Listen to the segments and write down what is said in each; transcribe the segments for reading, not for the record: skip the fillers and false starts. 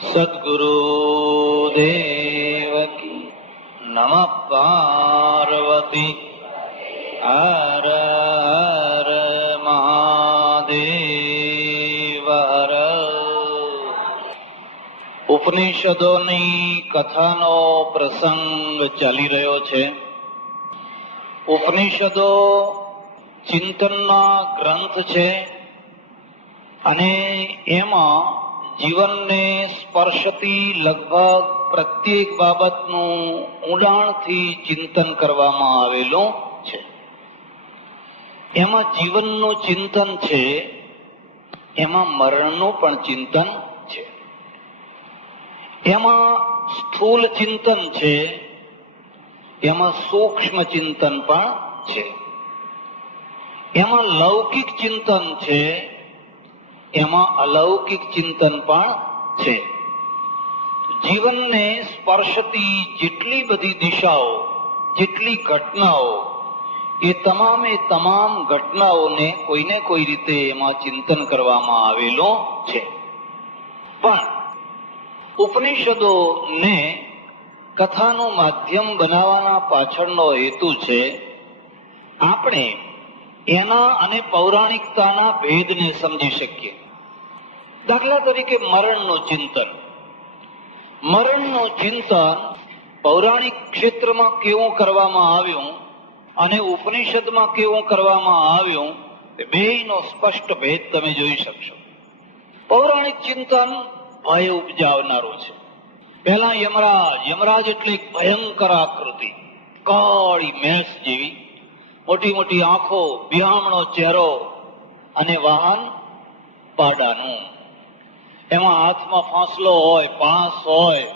સદ્ગુરુદેવ કી. નમઃ પાર્વતી. હર હર મહાદેવ હર. ઉપનિષદોની કથાનો પ્રસંગ ચાલી રહ્યો છે. ઉપનિષદો ચિંતનના ગ્રંથ છે અને એમાં જીવનને સ્પર્શતી લગભગ પ્રત્યેક બાબતનું ઊંડાણથી ચિંતન કરવામાં આવેલું છે. એમાં જીવનનું ચિંતન છે, એમાં મરણનું પણ ચિંતન છે, એમાં સ્થૂલ ચિંતન છે, એમાં સૂક્ષ્મ ચિંતન પણ છે, એમાં લૌકિક ચિંતન છે, એમાં અલૌકિક ચિંતન પણ છે. જીવનને સ્પર્શતી જેટલી બધી દિશાઓ, જેટલી ઘટનાઓ, એ તમામે તમામ ઘટનાઓને કોઈને કોઈ રીતે એમાં ચિંતન કરવામાં આવેલો છે. પણ ઉપનિષદોને કથાનું માધ્યમ બનાવવાના પાછળનો હેતુ છે આપણે એના અને પૌરાણિકતાના ભેદને સમજી શકીએ. દાખલા તરીકે મરણનું ચિંતન. મરણનું ચિંતન પૌરાણિક ક્ષેત્રમાં કેવું કરવામાં આવ્યું અને ઉપનિષદમાં કેવું કરવામાં આવ્યું, એ બેયનો સ્પષ્ટ ભેદ તમે જોઈ શકશો. પૌરાણિક ચિંતન ભય ઉપજાવનારું છે. પહેલા યમરાજ એટલે ભયંકર આકૃતિ, કાળી મેષ જેવી, મોટી મોટી આંખો, બિહામણો ચહેરો અને વાહન પાડાનું. એમાં હાથમાં ફાંસલો હોય, પાસ હોય.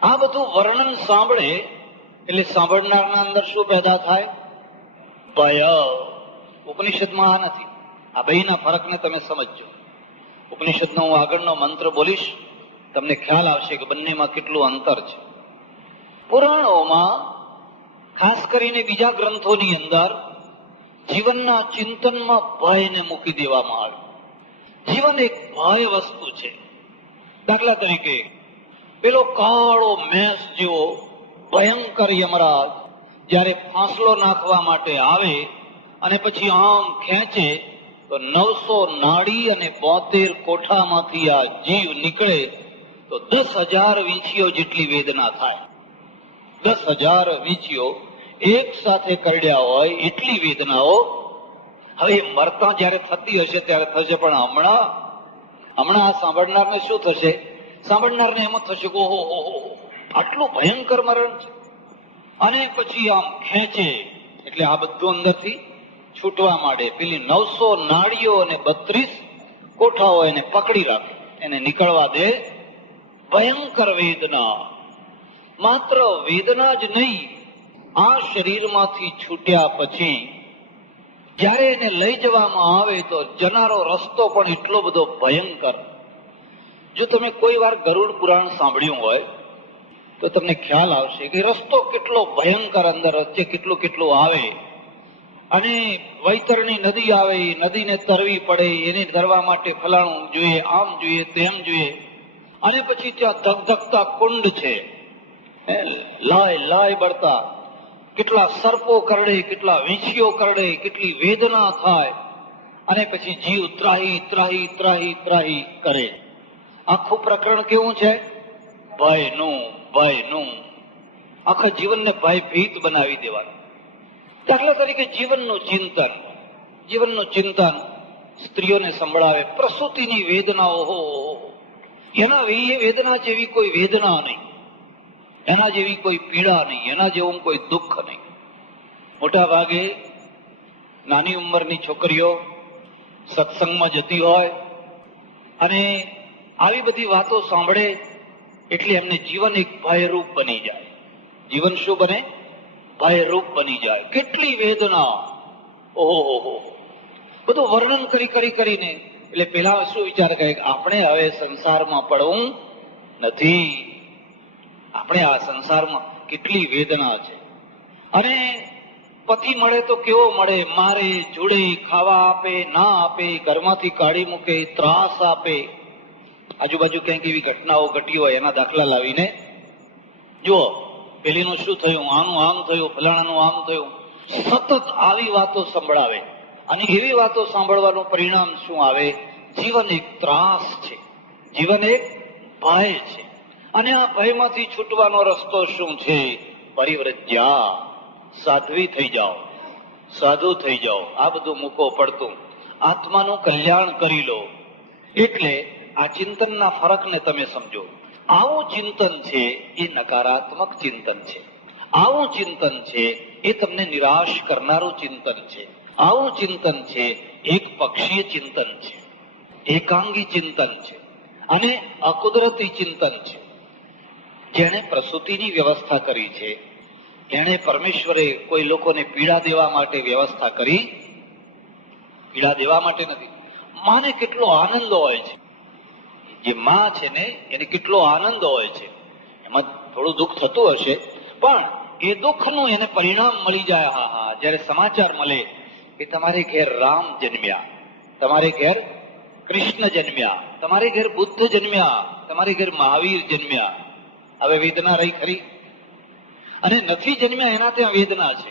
આ બધું વર્ણન સાંભળે એટલે સાંભળનારના અંદર શું પેદા થાય? ભય. ઉપનિષદમાં આ નથી. આ બેયના ફરકને તમે સમજજો. ઉપનિષદનો હું આગળનો મંત્ર બોલીશ, તમને ખ્યાલ આવશે કે બંનેમાં કેટલું અંતર છે. પુરાણોમાં, ખાસ કરીને બીજા ગ્રંથોની અંદર, જીવનના ચિંતનમાં ભયને મૂકી દેવામાં આવે. જીવન એક ભય વસ્તુ છે. દાખલા તરીકે પેલો કાળો મેષ જેવો ભયંકર યમરાજ જ્યારે ફાંસલો નાખવા માટે આવે અને પછી આમ ખેંચે તો 900 નાડી અને 72 કોઠામાંથી આ જીવ નીકળે તો 10,000 વીંછીઓ જેટલી વેદના થાય. 10,000 વીંછીઓ એક સાથે કરડ્યા હોય એટલી વેદનાઓ. હવે મરતા જયારે થતી હશે ત્યારે થશે, પણ હમણાં આ સાંભળનારને શું થશે? સાંભળનારને એમ થશે કે ઓહો, આટલું ભયંકર મરણ છે. અને પછી આમ ખેંચે એટલે આ બધું અંદરથી છૂટવા માંડે. પેલી 900 નાડીઓ અને 32 કોઠાઓ એને પકડી રાખે, એને નીકળવા દે. ભયંકર વેદના. માત્ર વેદના જ નહીં, આ શરીરમાંથી છૂટ્યા પછી જ્યારે એને લઈ જવામાં આવે તો જનારો રસ્તો પણ એટલો બધો ભયંકર. જો તમે કોઈ વાર ગરુડ પુરાણ સાંભળ્યું હોય તો તમને ખ્યાલ આવશે કે રસ્તો કેટલો ભયંકર, અંદર વચ્ચે કેટલું કેટલું આવે. અને વૈતરણી નદી આવે, નદીને તરવી પડે, એને તરવા માટે ફલાણું જોઈએ, આમ જોઈએ, તેમ જોઈએ. અને પછી ત્યાં ધગધગતા કુંડ છે, લાય બળતા, કેટલા સર્પો કરડે, કેટલા વીંછીઓ કરડે, કેટલી વેદના થાય. અને પછી જીવ ત્રાહી ત્રાહી ત્રાહી ત્રાહી કરે. આખું પ્રકરણ કેવું છે? ભયનું. આખા જીવનને ભયભીત બનાવી દેવાનું. દાખલા તરીકે જીવનનું ચિંતન સ્ત્રીઓને સંભળાવે. પ્રસૂતિની વેદનાઓ, એના એ વેદના જેવી કોઈ વેદના નહીં, એના જેવી કોઈ પીડા નહીં, એના જેવું કોઈ દુઃખ નહીં. મોટા ભાગે નાની ઉંમરની છોકરીઓ સત્સંગમાં જતી હોય અને આવી બધી વાતો સાંભળે એટલે એમને જીવન એક ભયરૂપ બની જાય. જીવન શું બને? ભયરૂપ બની જાય. કેટલી વેદના, ઓહો, બધું વર્ણન કરીને એટલે પેલા શું વિચાર કરે કે આપણે હવે સંસારમાં પડવું નથી. આપણે આ સંસારમાં કેટલી વેદના છે. અને પતિ મળે તો કેવો મળે? મારે, જોડે, ખાવા આપે, ના આપે, ઘરમાંથી કાઢી મૂકે, ત્રાસ આપે. આજુબાજુ ક્યાંક એવી ઘટનાઓ ઘટી હોય એના દાખલા લાવીને જુઓ, પેલીનું શું થયું, આનું આમ થયું, ફલાણાનું આમ થયું. સતત આવી વાતો સંભળાવે અને એવી વાતો સાંભળવાનું પરિણામ શું આવે? જીવન એક ત્રાસ છે, જીવન એક ભય છે. અને આ ભયમાંથી છૂટવાનો રસ્તો શું છે? પરિવ્રજ્યા, સાધ્વી થઈ જાઓ, સાધુ થઈ જાઓ. આ બધું મૂકો પડતું, આત્માનું કલ્યાણ કરી લો. એટલે આ ચિંતનના ફરકને તમે સમજો. આવું ચિંતન છે એ નકારાત્મક ચિંતન છે. આવું ચિંતન છે એ તમને નિરાશ કરનારું ચિંતન છે. આવું ચિંતન છે એક પક્ષીય ચિંતન છે, એકાંગી ચિંતન છે અને અકુદરતી ચિંતન છે. જેણે પ્રસૂતિની વ્યવસ્થા કરી છે, જેણે પરમેશ્વરે કોઈ લોકોને પીડા દેવા માટે વ્યવસ્થા કરી, પીડા દેવા માટે નથી. માને કેટલો આનંદ હોય છે, જે માં છે ને એને કેટલો આનંદ હોય છે. એમાં થોડું દુઃખ થતું હશે, પણ એ દુઃખનું એને પરિણામ મળી જાય. હા હા, જયારે સમાચાર મળે કે તમારે ઘેર રામ જન્મ્યા, તમારે ઘેર કૃષ્ણ જન્મ્યા, તમારે ઘેર બુદ્ધ જન્મ્યા, તમારે ઘેર મહાવીર જન્મ્યા. હવે વેદના રહી ખરી? અને નથી જન્મ્યા એના ત્યાં વેદના છે.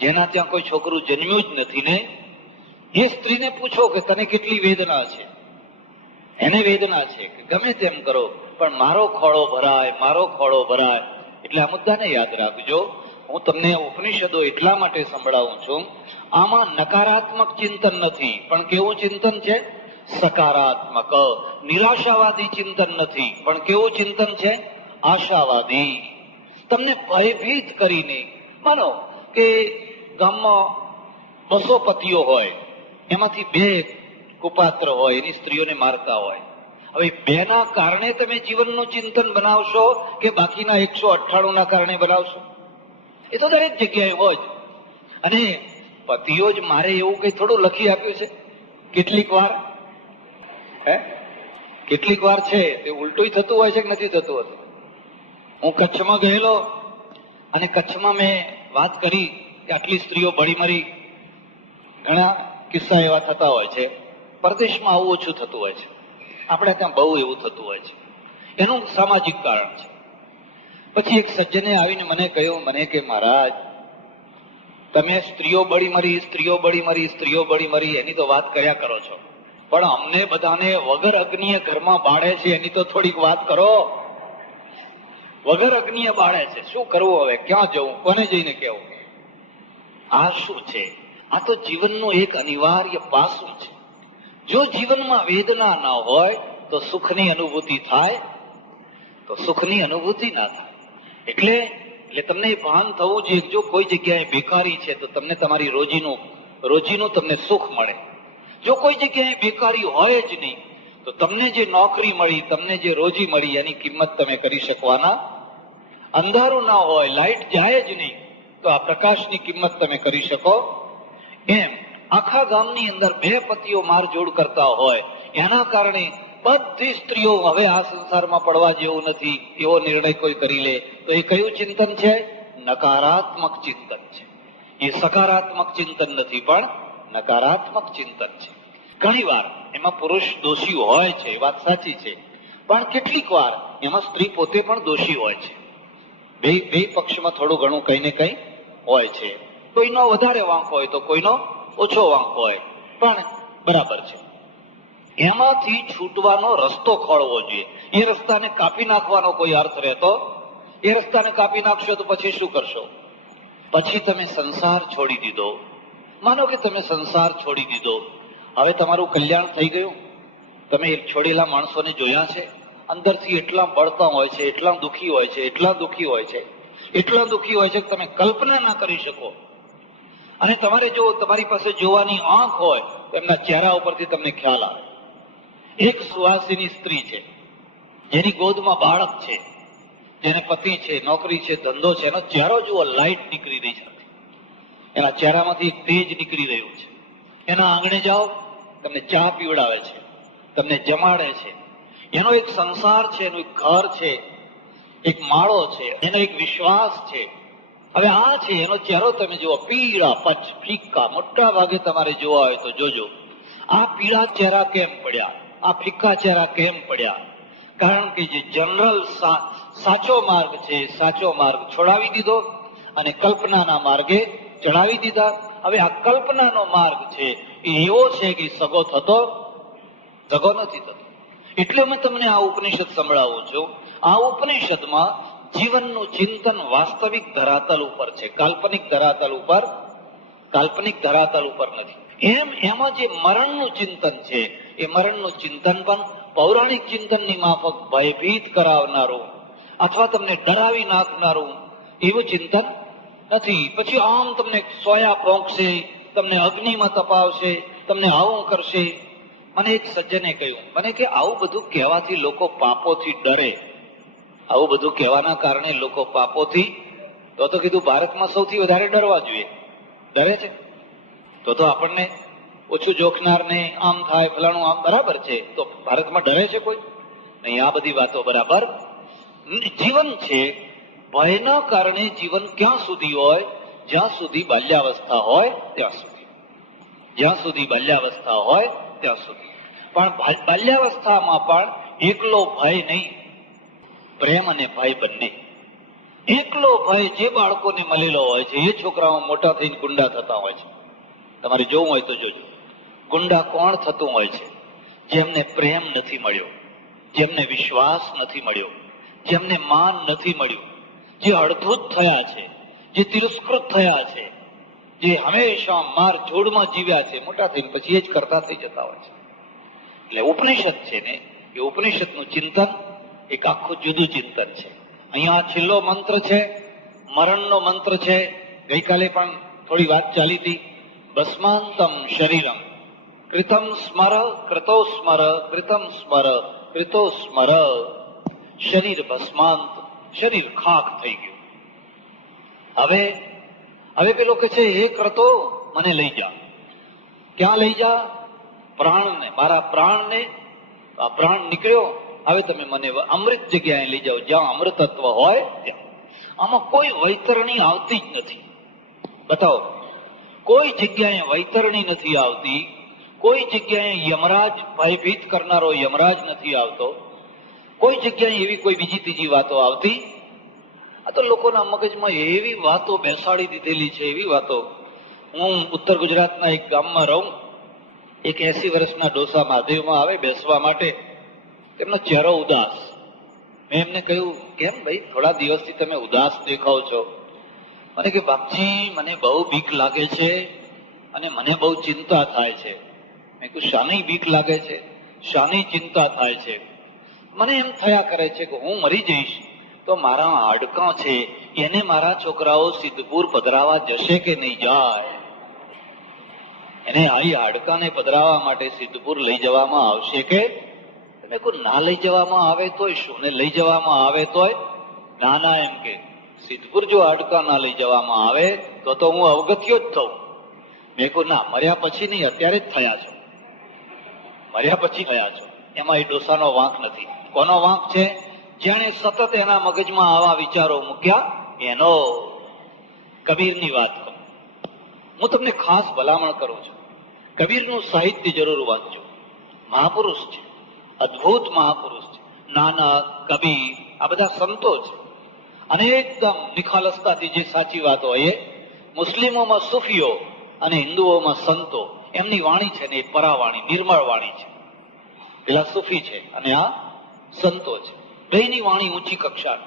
જેના ત્યાં કોઈ છોકરું જન્મ્યું જ નથી ને, એ સ્ત્રીને પૂછો કે તને કેટલી વેદના છે. એને વેદના છે કે ગમે તેમ કરો પણ મારો ખોળો ભરાય, મારો ખોળો ભરાય. એટલે આ મુદ્દાને યાદ રાખજો. હું તમને ઉપનિષદો એટલા માટે સંભળાવું છું. આમાં નકારાત્મક ચિંતન નથી, પણ કેવું ચિંતન છે? સકારાત્મક. નિરાશાવાદી ચિંતન નથી, પણ કેવું ચિંતન છે? આશાવાદી. તમને ભયભીત કરીને, માનો કે ગામમાં 200 પતિઓ હોય, એમાંથી 2 કુપાત્ર હોય, એની સ્ત્રીઓને મારતા હોય. હવે 2 ના કારણે તમે જીવનનું ચિંતન બનાવશો કે બાકીના 198 ના કારણે બનાવશો? એ તો દરેક જગ્યાએ હોય. અને પતિઓ જ મારે એવું કઈ થોડું લખી આપ્યું છે? કેટલીક વાર છે તે ઉલટું થતું હોય છે કે નથી થતું હોતું? હું કચ્છમાં ગયેલો અને કચ્છમાં મેં વાત કરી કે આટલી સ્ત્રીઓ બળી મરી. ઘણા કિસ્સા એવા થતા હોય છે. પરદેશમાં આવું ઓછું થતું હોય છે, આપણે ત્યાં બહુ એવું થતું હોય છે. એનું સામાજિક કારણ છે. પછી એક સજ્જને આવીને મને કહ્યું, મને કે મહારાજ, તમે સ્ત્રીઓ બળી મરી, સ્ત્રીઓ બળી મરી, સ્ત્રીઓ બળી મરી એની તો વાત કર્યા કરો છો, પણ અમને બધાને વગર અગ્નિએ ઘરમાં બાળે છે એની તો થોડીક વાત કરો. વગર અગ્નિએ બાળે છે, શું કરવું હવે? ક્યાં જવું? કોને જઈને કહેવું? આ શું છે? આ તો જીવનનું એક અનિવાર્ય પાસું છે. જો જીવનમાં વેદના ના હોય તો સુખની અનુભૂતિ થાય? તો સુખની અનુભૂતિ ના થાય. એટલે તમને ભાન થવું જોઈએ. જો કોઈ જગ્યાએ બેકારી છે તો તમને તમારી રોજીનું તમને સુખ મળે. જો કોઈ જગ્યાએ બેકારી હોય જ નહીં તો તમને જે નોકરી મળી, તમને જે રોજી મળી એની કિંમત તમે કરી શકવાના. અંધારું ના હોય, લાઈટ જાય જ નહીં તો આ પ્રકાશની કિંમત તમે કરી શકો એમ. આખા ગામની અંદર 2 પતિઓ મારઝોડ કરતા હોય, એના કારણે બધી સ્ત્રીઓ હવે આ સંસારમાં પડવા જેવું નથી એવો નિર્ણય કોઈ કરી લે તો એ કયું ચિંતન છે? નકારાત્મક ચિંતન છે. એ સકારાત્મક ચિંતન નથી, પણ નકારાત્મક ચિંતન છે. ઘણી વાર એમાં પુરુષ દોષી હોય છે, એ વાત સાચી છે, પણ કેટલીક વાર એમાં સ્ત્રી પોતે પણ દોષી હોય છે. બે પક્ષમાં થોડું ઘણું કઈ ને કઈ હોય છે. કોઈનો વધારે વાંક હોય તો કોઈનો ઓછો વાંક હોય, પણ બરાબર છે. એમાંથી છૂટવાનો રસ્તો ખોળવો જોઈએ. એ રસ્તાને કાપી નાખવાનો કોઈ અર્થ રહેતો? એ રસ્તાને કાપી નાખશો તો પછી શું કરશો? પછી તમે સંસાર છોડી દીધો. માનો કે તમે સંસાર છોડી દીધો, હવે તમારું કલ્યાણ થઈ ગયું. તમે છોડેલા માણસોને જોયા છે, અંદરથી એટલા બળતા હોય છે, એટલા દુઃખી હોય છે, એટલા દુઃખી હોય છે, એટલા દુઃખી હોય છે કે તમે કલ્પના ના કરી શકો. અને તમારે જો તમારી પાસે જોવાની આંખ હોય તો એમના ચહેરા ઉપરથી તમને ખ્યાલ આવે. એક સુવાસીની સ્ત્રી છે, જેની ગોદમાં બાળક છે, જેને પતિ છે, નોકરી છે, ધંધો છે, એનો ચહેરો જુઓ, લાઈટ નીકળી રહી છે, એના ચહેરામાંથી તેજ નીકળી રહ્યું છે. એના આંગણે જાઓ, તમને ચા પીવડાવે છે, તમને જમાડે છે. એનો એક સંસાર છે, એનું એક ઘર છે, એક માળો છે, એનો એક વિશ્વાસ છે. હવે આ છે એનો ચહેરો તમે જુઓ, પીળા ફીકા મોટા ભાગે તમારે જોવા હોય તો જોજો. આ પીળા ચહેરા કેમ પડ્યા? આ ફિક્કા ચહેરા કેમ પડ્યા? કારણ કે જે જનરલ સાચો માર્ગ છે, સાચો માર્ગ છોડાવી દીધો અને કલ્પનાના માર્ગે ચડાવી દીધા. હવે આ કલ્પનાનો માર્ગ છે એ એવો છે કે સગો નથી થતો. એટલે મેં તમને આ ઉપનિષદ સંભળાવું છું. આ ઉપનિષદમાં જીવનનું ચિંતન વાસ્તવિક ધરાતલ ઉપર છે, કાલ્પનિક ધરાતલ ઉપર નથી. એમાં જે મરણનું ચિંતન છે એ મરણનું ચિંતન પણ પૌરાણિક ચિંતનની માફક ભયભીત કરાવનારું અથવા તમને ડરાવી નાખનારું એવું ચિંતન નથી. પછી આમ તમને સોયા પોંખશે, તમને અગ્નિમાં તપાવશે, તમને આવું કરશે. મને એક સજ્જને કહ્યું, મને કે આવું બધું કહેવાથી લોકો પાપોથી ડરે, આવું બધું કહેવાના કારણે લોકો પાપોથી, તો કીધું ભારતમાં સૌથી વધારે ડરવા જોઈએ. ડરે છે તો આપણને ઓછું જોખનારને આમ થાય, ફલાણું આમ, બરાબર છે. તો ભારતમાં ડરે છે કોઈ નહીં? આ બધી વાતો બરાબર. જીવન છે, ભયના કારણે જીવન ક્યાં સુધી હોય? જ્યાં સુધી બાલ્યાવસ્થા હોય ત્યાં સુધી. જ્યાં સુધી બાલ્યાવસ્થા હોય ત્યાં સુધી. પણ બાલ્યાવસ્થામાં પણ એકલો ભય નહીં, પ્રેમ અને ભય બંને. એકલો ભય જે બાળકોને મળેલો હોય છે એ છોકરાઓ મોટા થઈને ગુંડા થતા હોય છે. તમારે જોવું હોય તો જોજો. ગુંડા કોણ થતું હોય છે? જેમને પ્રેમ નથી મળ્યો, જેમને વિશ્વાસ નથી મળ્યો, જેમને માન નથી મળ્યું, જે અડધૂત થયા છે, જે તિરસ્કૃત થયા છે, જે હંમેશા માર જોડમાં જીવ્યા છે, મોટા થઈને પછી એ જ કરતા થઈ જતા હોય છે. એટલે ઉપનિષદ છે ને, એ ઉપનિષદનું ચિંતન એક આખું જુદું ચિંતન છે. અહીંયા છેલ્લો મંત્ર છે, મરણનો મંત્ર છે. ગઈકાલે પણ થોડી વાત ચાલી હતી. ભસ્માંતમ શરીરમ કૃતમ સ્મર કૃતો સ્મર કૃતમ સ્મર કૃતો સ્મર. શરીર ભસ્માંત, શરીર ખાખ થઈ ગયું. હવે પેલો કે છે, હે કૃતો મને લઈ જા. ક્યાં લઈ જા? પ્રાણને, મારા પ્રાણને. આ પ્રાણ નીકળ્યો, હવે તમે મને અમૃત જગ્યાએ લઈ જાઓ, જ્યાં અમૃતત્વ હોય ત્યાં. આમાં કોઈ વૈતરણી આવતી જ નથી. બતાવો, કોઈ જગ્યાએ વૈતરણી નથી આવતી. કોઈ જગ્યાએ યમરાજ, ભયભીત કરનારો યમરાજ નથી આવતો. કોઈ જગ્યાએ એવી કોઈ બીજી ત્રીજી વાતો આવતી. આ તો લોકોના મગજમાં એવી વાતો બેસાડી દીધેલી છે, એવી વાતો. હું ઉત્તર ગુજરાતના એક ગામમાં રહું. એક 80 વર્ષના ડોસા મહાદેવમાં આવે બેસવા માટે. તેમનો ચહેરો ઉદાસ. મેં એમને કહ્યું, કેમ ભાઈ, થોડા દિવસથી તમે ઉદાસ દેખાવ છો? મને કે બાપજી, મને બહુ બીક લાગે છે અને મને બહુ ચિંતા થાય છે. મેં કહ્યું, શાની બીક લાગે છે, શાની ચિંતા થાય છે? મને એમ થયા કરે છે કે હું મરી જઈશ તો મારા હાડકાં છે એને મારા છોકરાઓ સિદ્ધપુર પધરાવા જશે કે નહીં જાય? એને આવી હાડકાને પધરાવા માટે સિદ્ધપુર લઈ જવામાં આવશે કે? મેં કહ્યું, ના લઈ જવામાં આવે તોય શું, ને લઈ જવામાં આવે તોય? ના એમ કે સિદ્ધપુર જો હાડકા ના લઈ જવામાં આવે તો હું અવગત્યો જ થઉં. મેં કહ્યું, ના, મર્યા પછી નહીં, અત્યારે જ થયા છો. મર્યા પછી થયા છો. એમાં એ ડોસાનો વાંક નથી. કોનો વાંક છે? જેણે સતત એના મગજમાં આવા વિચારો મૂક્યા એનો. કબીરની વાત કરું, હું તમને ખાસ ભલામણ કરું છું, કબીરનું સાહિત્ય જરૂર વાંચજો. મહાપુરુષ છે, અદ્ભુત મહાપુરુષ છે. નાનક, કબીર, આ બધા સંતો છે. અને એકદમ નિખાલસતાથી જે સાચી વાત હોય એ. મુસ્લિમોમાં સુફીઓ અને હિન્દુઓમાં સંતો, એમની વાણી છે ને એ પરાવાણી, નિર્મળ વાણી છે. પેલા સુફી છે અને આ સંતો છે. બેયની વાણી ઊંચી કક્ષા.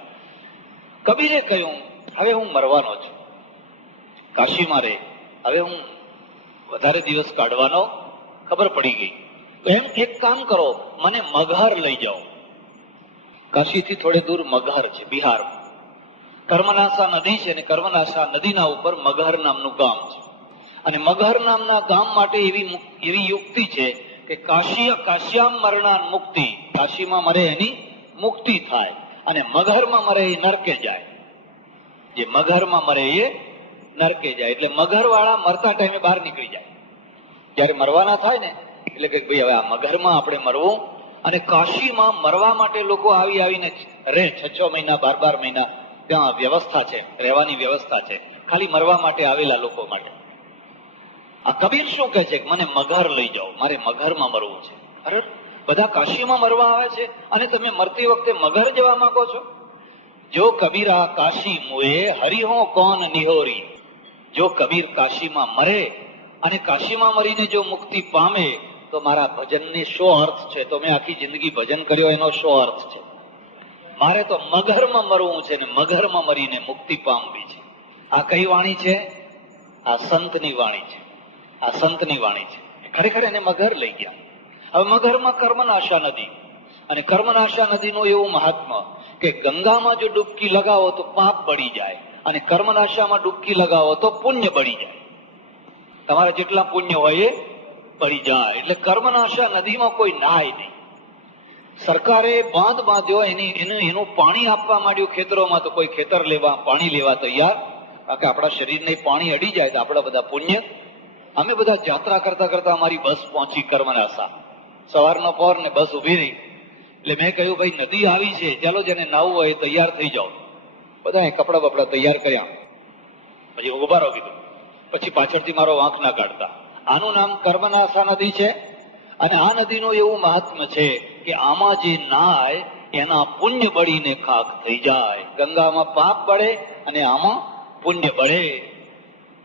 કબીરે કહ્યું, હવે હું મરવાનો છું, કાશીમાં રહે, હવે હું વધારે દિવસ કાઢવાનો ખબર પડી ગઈ. તો એમ એક કામ કરો, મને મગહર લઈ જાઓ. કાશીથી થોડે દૂર મગહર છે, બિહારમાં. કર્મનાશા નદી છે ને કર્મનાશા નદીના ઉપર મગહર નામનું ગામ છે. અને મગહર નામના ગામ માટે એવી યુક્તિ છે કે કાશ્યામ મરણાન મુક્તિ, કાશીમાં મરે એની મુક્તિ થાય, અને મગહરમાં મરે એ નરકે જાય. જે મગહરમાં મરે એ નરકે જાય. એટલે મગહર વાળા મરતા ટાઈમે બહાર નીકળી જાય. જયારે મરવાના થાય ને એટલે કે ભાઈ હવે આ મગહરમાં આપણે મરવું. અને કાશીમાં મરવા માટે લોકો આવીને રહે, 6 મહિના 12 મહિના ત્યાં વ્યવસ્થા છે, રહેવાની વ્યવસ્થા છે, ખાલી મરવા માટે આવેલા લોકો માટે. આ કબીર શું કહે છે? મને મગહર લઈ જાઓ, મારે મગહરમાં મરવું છે. અરે બધા કાશીમાં મરવા આવે છે અને તમે મરતી વખતે મગર જવા માંગો છો? જો કબીરા કાશી મુએ હરિહો કોન નિહોરી. જો કબીર કાશીમાં મરે અને કાશીમાં મરીને જો મુક્તિ પામે તો મારા ભજનને શો અર્થ છે? તો મેં આખી જિંદગી ભજન કર્યો એનો શો અર્થ છે? મારે તો મગરમાં મરવું છે ને મગરમાં મરીને મુક્તિ પામવી છે. આ કઈ વાણી છે? આ સંતની વાણી છે. આ સંતની વાણી છે. ખરેખર એને મગર લઈ ગયા. હવે મગરમાં કર્મનાશા નદી, અને કર્મનાશા નદીનું એવું મહાત્મા કે ગંગામાં જો ડૂબકી લગાવો તો પાપ બળી જાય, અને કર્મનાશામાં ડૂબકી લગાવો તો પુણ્ય બળી જાય. તમારે જેટલા પુણ્ય હોય એ બળી જાય. એટલે કર્મનાશા નદીમાં કોઈ નાય નહીં. સરકારે બાંધ બાંધ્યો, એનું પાણી આપવા માંડ્યું ખેતરોમાં, તો કોઈ ખેતર લેવા પાણી લેવા તૈયાર? કારણ કે આપણા શરીરને પાણી અડી જાય તો આપણા બધા પુણ્ય. અમે બધા યાત્રા કરતા કરતા અમારી બસ પહોંચી કર્મનાશા. સવારનો પહોર ને બસ ઉભી રહી. એટલે મેં કહ્યું, ભાઈ નદી આવી છે, ચાલો જેને નાવું હોય તૈયાર થઈ જાઓ. બધા કપડા બપડા તૈયાર કર્યા. પછી ઉભા રહો કીધું. પછી પાછળથી મારો વાંક ના કાઢતા. આનું નામ કર્મનાશા નદી છે. અને આ નદીનું એવું મહાત્મ્ય છે કે આમાં જે નાય એના પુણ્ય બળીને ખાક થઈ જાય. ગંગામાં પાપ બળે અને આમાં પુણ્ય બળે.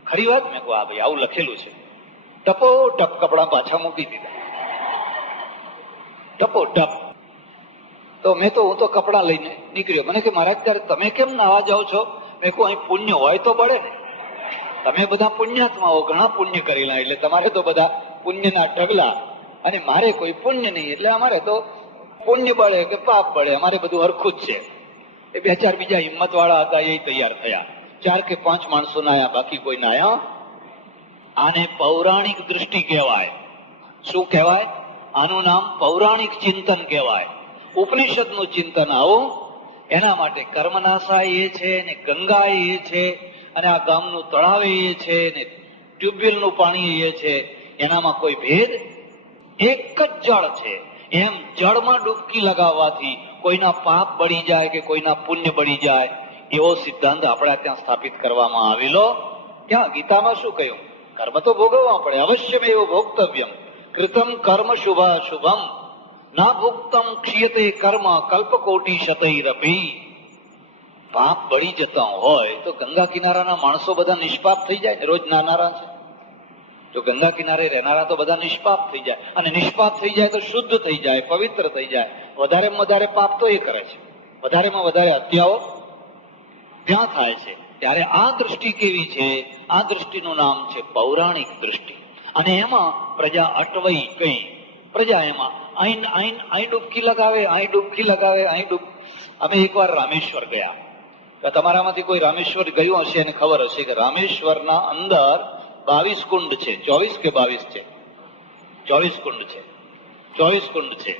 ખરી વાત? મેં કહું, હા ભાઈ, આવું લખેલું છે. ટપો ટપ કપડા પાછા મૂકી દીધા. ટપો ટપ. તો હું તો કપડા લઈને નીકળ્યો. મને કે મહારાજ ત્યારે તમે કેમ નાવા જાઓ છો? મેં કહું, અહીં પુણ્ય હોય તો બળે ને. તમે બધા પુણ્યાત્માઓ, ઘણા પુણ્ય કરેલા, એટલે તમારે તો બધા પુણ્યના ઢગલા, અને મારે કોઈ પુણ્ય નહીં, એટલે અમારે તો પુણ્ય બળે કે પાપ બળે, અમારે બધું હરખું જ છે. એ બે ચાર બીજા હિંમત વાળા હતા, એ તૈયાર થયા. 4 કે 5 માણસો નાયા, બાકી કોઈ નાયા. આને પૌરાણિક દૃષ્ટિ કહેવાય. શું કહેવાય? આનું નામ પૌરાણિક ચિંતન કહેવાય. ઉપનિષદનું ચિંતન આવું. એના માટે કર્મનાશા એ છે, ને ગંગા એ છે, અને આ ગામનું તળાવ એ છે, ને ટ્યુબવેલનું પાણી એ છે. એનામાં કોઈ ભેદ? એક જ જળ છે. એમ જળમાં ડૂબકી લગાવવાથી કોઈના પાપ બળી જાય કે કોઈના પુણ્ય બળી જાય, એવો સિદ્ધાંત આપણા ત્યાં સ્થાપિત કરવામાં આવેલો. ક્યાં? ગીતામાં શું કહ્યું? કર્મ તો ભોગવવા પડે. અવશ્યમેવ ભોક્તવ્યમ કૃતમ કર્મ શુભાશુભમ ના ભોક્તમ ક્ષીયતે કર્મ કલ્પકોટી શતૈરપી. પાપ બળી જતા હોય તો ગંગા કિનારાના માણસો બધા નિષ્પાપ થઈ જાય ને? રોજ નાનારા છે. જો ગંગા કિનારે રહેનારા તો બધા નિષ્પાપ થઈ જાય, અને નિષ્પાપ થઈ જાય તો શુદ્ધ થઈ જાય, પવિત્ર થઈ જાય. વધારેમાં વધારે પાપ તો એ કરે છે, વધારેમાં વધારે હત્યાઓ ત્યાં થાય છે. ત્યારે આ દૃષ્ટિ કેવી છે? આ દૃષ્ટિનું નામ છે પૌરાણિક દૃષ્ટિ. અને એમાં પ્રજા અટવાઈ કઈ? પ્રજા એમાં અહીં ડૂબકી લગાવે, અહીં ડૂબકી લગાવે, અમે એકવાર રામેશ્વર ગયા. તમારામાંથી કોઈ રામેશ્વર ગયું હશે એને ખબર હશે કે રામેશ્વરના અંદર 22 કુંડ છે. 24 કે 22 છે? 24 કુંડ છે. 24 કુંડ છે.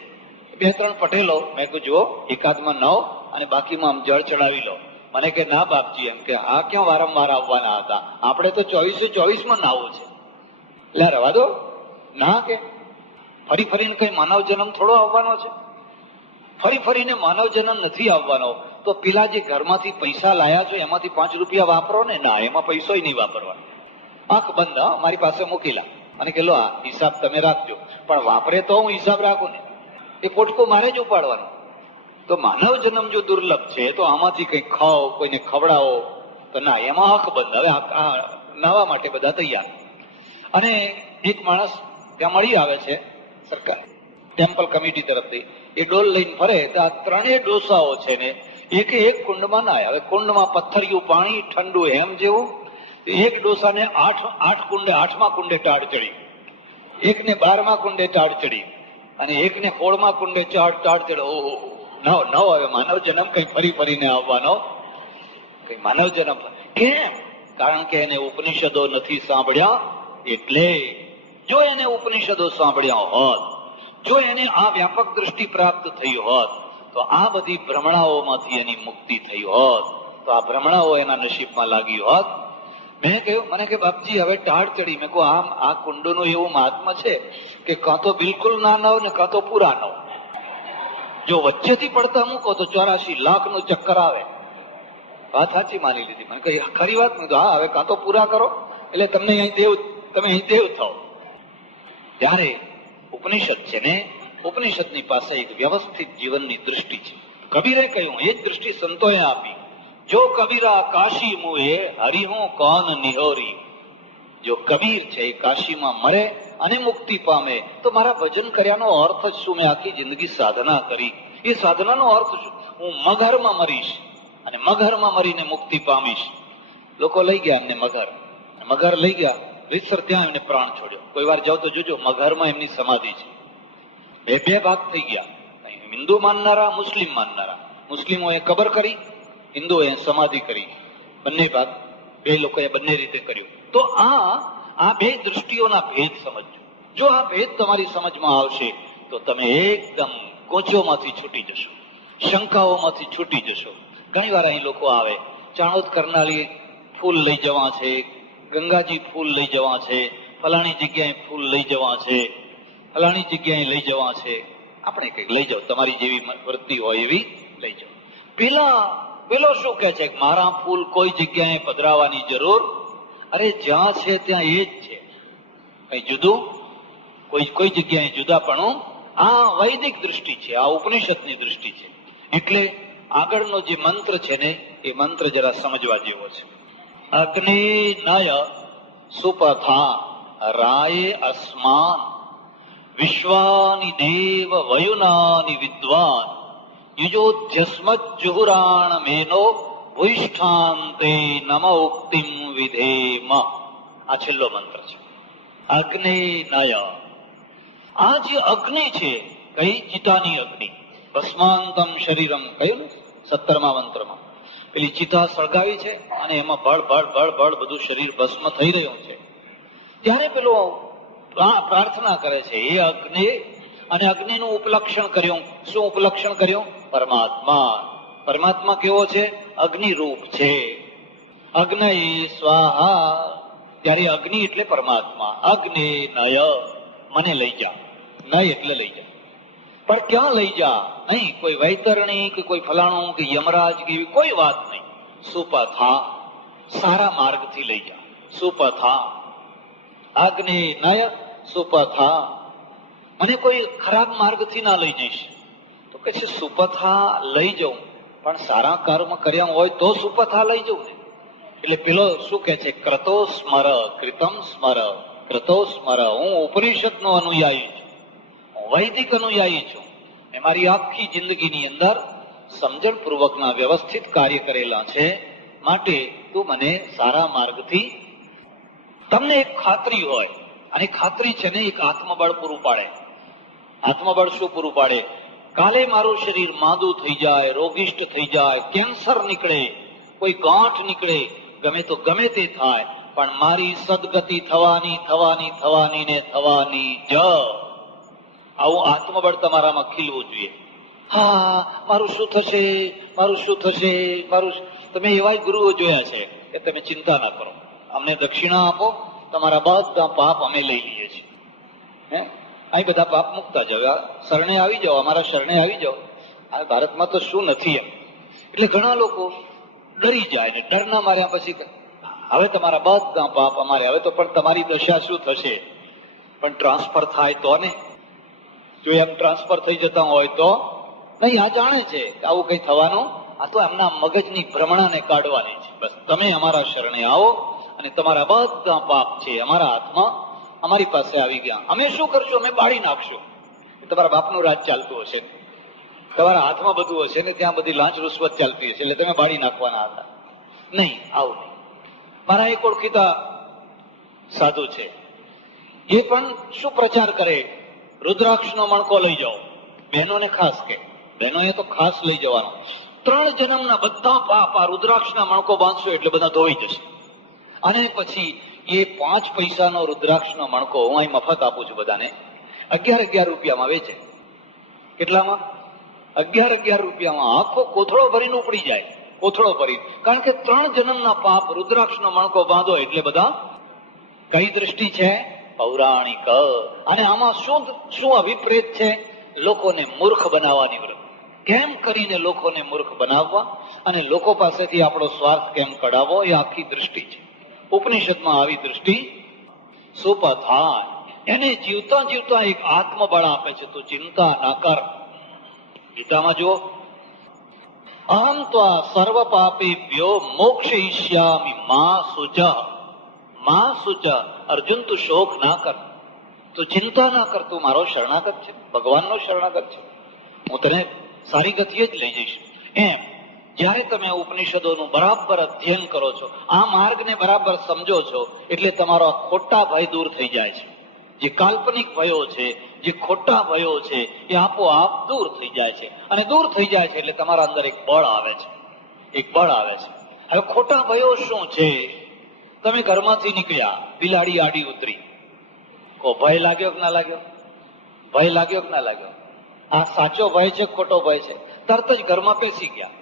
2-3 પટેલો, મેં કહ્યું જુઓ, એકાદમાં 9 અને બાકીમાં આમ જળ ચડાવી લો. મને કે ના બાપજી, એમ કે આ ક્યાં વારંવાર આવવાના હતા, આપણે તો 24-24 નાવું છે. એટલે રવા દો ના, કે ફરી ફરીને કઈ માનવ જન્મ થોડો આવવાનો છે? ફરી ફરીને માનવ જન્મ નથી આવવાનો. તો પેલા જે ઘરમાંથી પૈસા લાયા છો એમાંથી 5 રૂપિયા વાપરો ને. ના, એમાં પૈસો નહીં વાપરવાનો. આંખ બંધ, મારી પાસે મૂકેલા, અને કે લો આ હિસાબ તમે રાખજો. પણ વાપરે તો હું હિસાબ રાખું ને. એ પોટકો મારે જ ઉપાડવાનો. તો માનવ જન્મ જો દુર્લભ છે તો આમાંથી કઈ ખાઓ, કોઈને ખવડાવો, તો ના, એમાં આંખ બંધ. હવે નાવા માટે બધા તૈયાર. અને એક માણસ ત્યાં મળી આવે છે, સરકાર ટેમ્પલ કમિટી તરફથી. એ ડોલ લઈને ફરે તો આ 3 ડોસાઓ છે ને એક કુંડમાં નાય. હવે કુંડમાં પથ્થરિયું પાણી, ઠંડુ હેમ જેવું. એક ડોસાને 8મા કુંડે ટાળ ચડી, એકને 12મા કુંડે ટાળ ચડી, અને એકને 16મા કુંડે ટાળ ચડી. ઓહો, ન હવે માનવ જન્મ કઈ ફરી ફરીને આવવાનો કઈ માનવ જન્મ. કેમ? કારણ કે એને ઉપનિષદો નથી સાંભળ્યા. એટલે જો એને ઉપનિષદો સાંભળ્યા હોત, જો એને આ વ્યાપક દૃષ્ટિ પ્રાપ્ત થઈ હોત, તો આ બધી ભ્રમણાઓમાંથી એની મુક્તિ થઈ હોત, તો આ ભ્રમણાઓ એના નસીબમાં લાગી હોત. મેં કહ્યું, મને કે બાપજી હવે ટાળ ચડી. મેં કહું આમ આ કુંડનું એવું મહાત્મા છે કે કાં તો બિલકુલ ના નવ ને કાં તો પૂરા નવ. જો વચ્ચેથી પડતા મૂકો તો 84 લાખનું ચક્કર આવે. વાત સાચી માની લીધી. મને કહી ખરી વાત? મેં હા, હવે કાં તો પૂરા કરો એટલે તમે અહીં દેવ થાવ. ત્યારે ઉપનિષદ છે ને ઉપનિષદની પાસે એક વ્યવસ્થિત જીવનની દૃષ્ટિ છે. કબીરે કહ્યું એ જ દૃષ્ટિ સંતોએ આપી. જો કબીરા કાશી મુએ હરિહો કોન નિહોરી. જો કબીર છે એ કાશીમાં મરે અને મુક્તિ પામે તો મારા ભજન કર્યાનો અર્થ જ શું? મેં આખી જિંદગી સાધના કરી, એ સાધનાનો અર્થ શું? હું મગહરમાં મરીશ અને મગહરમાં મરીને મુક્તિ પામીશ. લોકો લઈ ગયા એમને મગહર લઈ ગયા. રીતસર ત્યાં એમને પ્રાણ છોડ્યો. કોઈ વાર જાઓ તો જોજો, મગહરમાં એમની સમાધિ છે. બે ભાગ થઈ ગયા, હિન્દુ માનનારા, મુસ્લિમ માનનારા. મુસ્લિમોએ કબર કરી, હિન્દુઓએ સમાધિ કરી. બંને ભાગ બે લોકોએ બંને રીતે કર્યું. તો આ બે દૃષ્ટિઓના ભેદ સમજજો. જો આ ભેદ તમારી સમજમાં આવશે તો તમે એકદમ કોચોમાંથી છૂટી જશો, શંકાઓમાંથી છૂટી જશો. ઘણી વાર અહીં લોકો આવે, ચાણોદ કરનાળી ફૂલ લઈ જવા છે, ગંગાજી ફૂલ લઈ જવા છે, ફલાણી જગ્યાએ ફૂલ લઈ જવા છે, ફલાણી જગ્યાએ લઈ જવા છે. આપણે કઈક લઈ જાઓ, તમારી જેવી વૃત્તિ હોય એવી લઈ જાઓ. પેલો શું કે છે? મારા ફૂલ કોઈ જગ્યાએ પધરાવાની જરૂર, અરે જ્યાં છે ત્યાં એ જ છે, કઈ જુદું કોઈ જગ્યાએ જુદાપણું. આ વૈદિક દૃષ્ટિ છે, આ ઉપનિષદની દૃષ્ટિ છે. એટલે આગળનો જે મંત્ર છે ને એ મંત્ર જરા સમજવા જેવો છે. અગ્નિ નય સુપથા રાયે અસ્માન વિશ્વાની દેવ વયુનાની વિદ્વાન યુજોધ્યસ્મજ્જુહુરાણ મેનો ભૂષ્ઠાંતે નમ ઉક્તિમ વિધેમ. આ છેલ્લો મંત્ર છે. અગ્નિ નય. આ જે અગ્નિ છે, કઈ? ચિતાની અગ્નિ. ભસ્માંતમ શરીરમ કહ્યું ને 17મા મંત્રમાં. પેલી ચિતા સળગાવી છે અને એમાં ભળ બધું શરીર ભસ્મ થઈ રહ્યું છે. ત્યારે પેલો પ્રાર્થના કરે છે, એ અગ્નિ. અને અગ્નિનું ઉપલક્ષણ કર્યું. શું ઉપલક્ષણ કર્યું? પરમાત્મા. પરમાત્મા કેવો છે? અગ્નિ રૂપ છે. અગ્નિ સ્વાહા. ત્યારે અગ્નિ એટલે પરમાત્મા. અગ્નિ નય, મને લઈ જા. નય એટલે લઈ જા. પણ ક્યાં લઈ જા? નહીં કોઈ વૈતરણી કે કોઈ ફલાણું કે યમરાજ કે એવી કોઈ વાત નહીં. સુપથા, સારા માર્ગથી લઈ જા. સુપથા. અગ્નિ નય સુપથા. મને કોઈ ખરાબ માર્ગથી ના લઈ જઈશ. તો કે છે સુપથા લઈ જાઉં, પણ સારા કર્મ કર્યા હોય તો સુપથા લઈ જવું ને. એટલે પેલો શું કે છે? ક્રતો સ્મર કૃતમ સ્મર. ક્રતો સ્મર. હું ઉપનિષદનો અનુયાયી છું, હું વૈદિક અનુયાયી છું. મેં મારી આખી જિંદગીની અંદર સમજણપૂર્વકના વ્યવસ્થિત કાર્ય કરેલા છે. માટે તું મને સારા માર્ગથી. તમને એક ખાતરી હોય, અને ખાતરી છે ને એક આત્મબળ પૂરું પાડે. આત્મબળ શું પૂરું પાડે? કાલે મારું શરીર માંદું થઈ જાય, રોગિષ્ટ થઈ જાય, કેન્સર નીકળે, કોઈ ગાંઠ નીકળે, ગમે તો ગમે તે થાય, પણ મારી સદગતિ થવાની ને થવાની જ. આવું આત્મબળ તમારામાં ખીલવું જોઈએ. હા, મારું શું થશે, મારું શું થશે, તમે એવા ગુરુઓ જોયા છે કે તમે ચિંતા ના કરો, અમને દક્ષિણા આપો, તમારા બધા પાપ અમે લઈ લઈએ છીએ. અહીં બધા પાપ મુકતા જાવ, શરણે આવી જાઓ, અમારા શરણે આવી જાઓ. આ ભારતમાં તો શું નથી એમ. એટલે ઘણા લોકો ડરી જાય ને ડરના માર્યા પછી હવે તમારા બધા પાપ અમારે, હવે તો પણ તમારી દશા શું થશે? પણ ટ્રાન્સફર થાય તો ને. જો એમ ટ્રાન્સફર થઈ જતા હોય તો નહીં. આ જાણે છે કે આવું કઈ થવાનું. આ તો એમના મગજની ભ્રમણાને કાઢવાની છે. બસ તમે અમારા શરણે આવો અને તમારા બધા પાપ છે અમારા હાથમાં, અમારી પાસે આવી ગયા. અમે શું કરશું? અમે બાળી નાખશું. તમારા બાપનું રાજ ચાલતું હશે, તમારા હાથમાં બધું હશે ને, ત્યાં બધી લાંચ રૂશ્વત ચાલતી હશે, એટલે તમે બાળી નાખવાના હતા. નહીં, આવું નહીં. મારા એક ઓળખીતા સાધુ છે, એ પણ શું પ્રચાર કરે? રુદ્રાક્ષનો મણકો લઈ જાઓ. બહેનોને ખાસ કે બહેનોએ તો ખાસ લઈ જવાનો. 3 જન્મના બધા પાપ આ રુદ્રાક્ષના મણકો બાંધશો એટલે બધા ધોઈ જશે. અને પછી એ 5 પૈસાનો રુદ્રાક્ષનો મણકો હું અહીં મફત આપું છું બધાને. 11 રૂપિયામાં વેચે. કેટલામાં? 11 રૂપિયામાં આખો કોથળો ભરીને ઉપડી જાય. કોથળો ભરી, કારણ કે 3 જન્મના પાપ રુદ્રાક્ષનો મણકો બાંધો એટલે બધા. કઈ દૃષ્ટિ છે? પૌરાણિક. અને આમાં શું અભિપ્રેત છે? લોકોને મૂર્ખ બનાવવાની વૃત્તિ. કેમ કરીને લોકોને મૂર્ખ બનાવવા અને લોકો પાસેથી આપણો સ્વાર્થ કેમ કઢાવવો, એ આખી દૃષ્ટિ છે. ઉપનિષદમાં આવી દૃષ્ટિ સુપથા. એને જીવતા જીવતા એક આત્મબળ આપે છે. તું ચિંતા ના કર. ગીતામાં જુઓ, અહમ ત્વા સર્વ પાપેભ્યો મોક્ષયિષ્યામિ મા શુચ. મા શુચ. અર્જુન, તું શોક ના કર, તું ચિંતા ના કર, તું મારો શરણાગત છે, ભગવાનનો શરણાગત છે, હું તને સારી ગતિએ જ લઈ જઈશ. એમ જ્યારે તમે ઉપનિષદોનું બરાબર અધ્યયન કરો છો, આ માર્ગને બરાબર સમજો છો, એટલે તમારો ખોટા ભય દૂર થઈ જાય છે. જે કાલ્પનિક ભયો છે, જે ખોટા ભયો છે, એ આપોઆપ દૂર થઈ જાય છે. અને દૂર થઈ જાય છે એટલે તમારા અંદર એક બળ આવે છે, એક બળ આવે છે. હવે ખોટા ભયો શું છે? તમે ઘરમાંથી નીકળ્યા, બિલાડી આડી ઉતરી, કો ભય લાગ્યો કે ના લાગ્યો? ભય લાગ્યો કે ના લાગ્યો? આ સાચો ભય છે, ખોટો ભય છે? તરત જ ઘરમાં પેસી ગયા.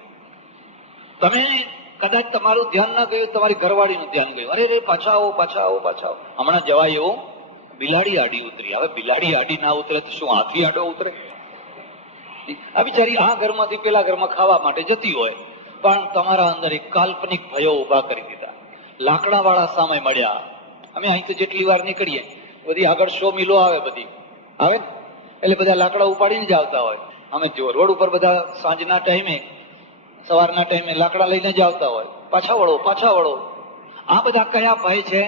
તમે કદાચ તમારું ધ્યાન ના ગયું, તમારી ઘરવાળીનું ધ્યાન ગયું, અરે રે પાછા આવો, પાછા આવો, પાછા આવો. હમણાં જવાય એવું, બિલાડી આડી ઉતરી. હવે બિલાડી આડી ના ઉતરે તો શું હાથી આડો ઉતરે? આ બિચારી આ ઘરમાંથી પેલા ઘરમાં ખાવા માટે જતી હોય, પણ તમારા અંદર એક કાલ્પનિક ભયો ઉભા કરી દીધા. લાકડા વાળા સામે મળ્યા. અમે અહીંથી જેટલી વાર નીકળીએ, બધી આગળ 100 મિલો આવે, બધી આવે ને, એટલે બધા લાકડા ઉપાડીને જ આવતા હોય. અમે જો રોડ ઉપર બધા સાંજના ટાઈમે, સવારના ટાઈમે લાકડા લઈને જ આવતા હોય. પાછા વળો, પાછા વળો. આ બધા કયા ભય છે?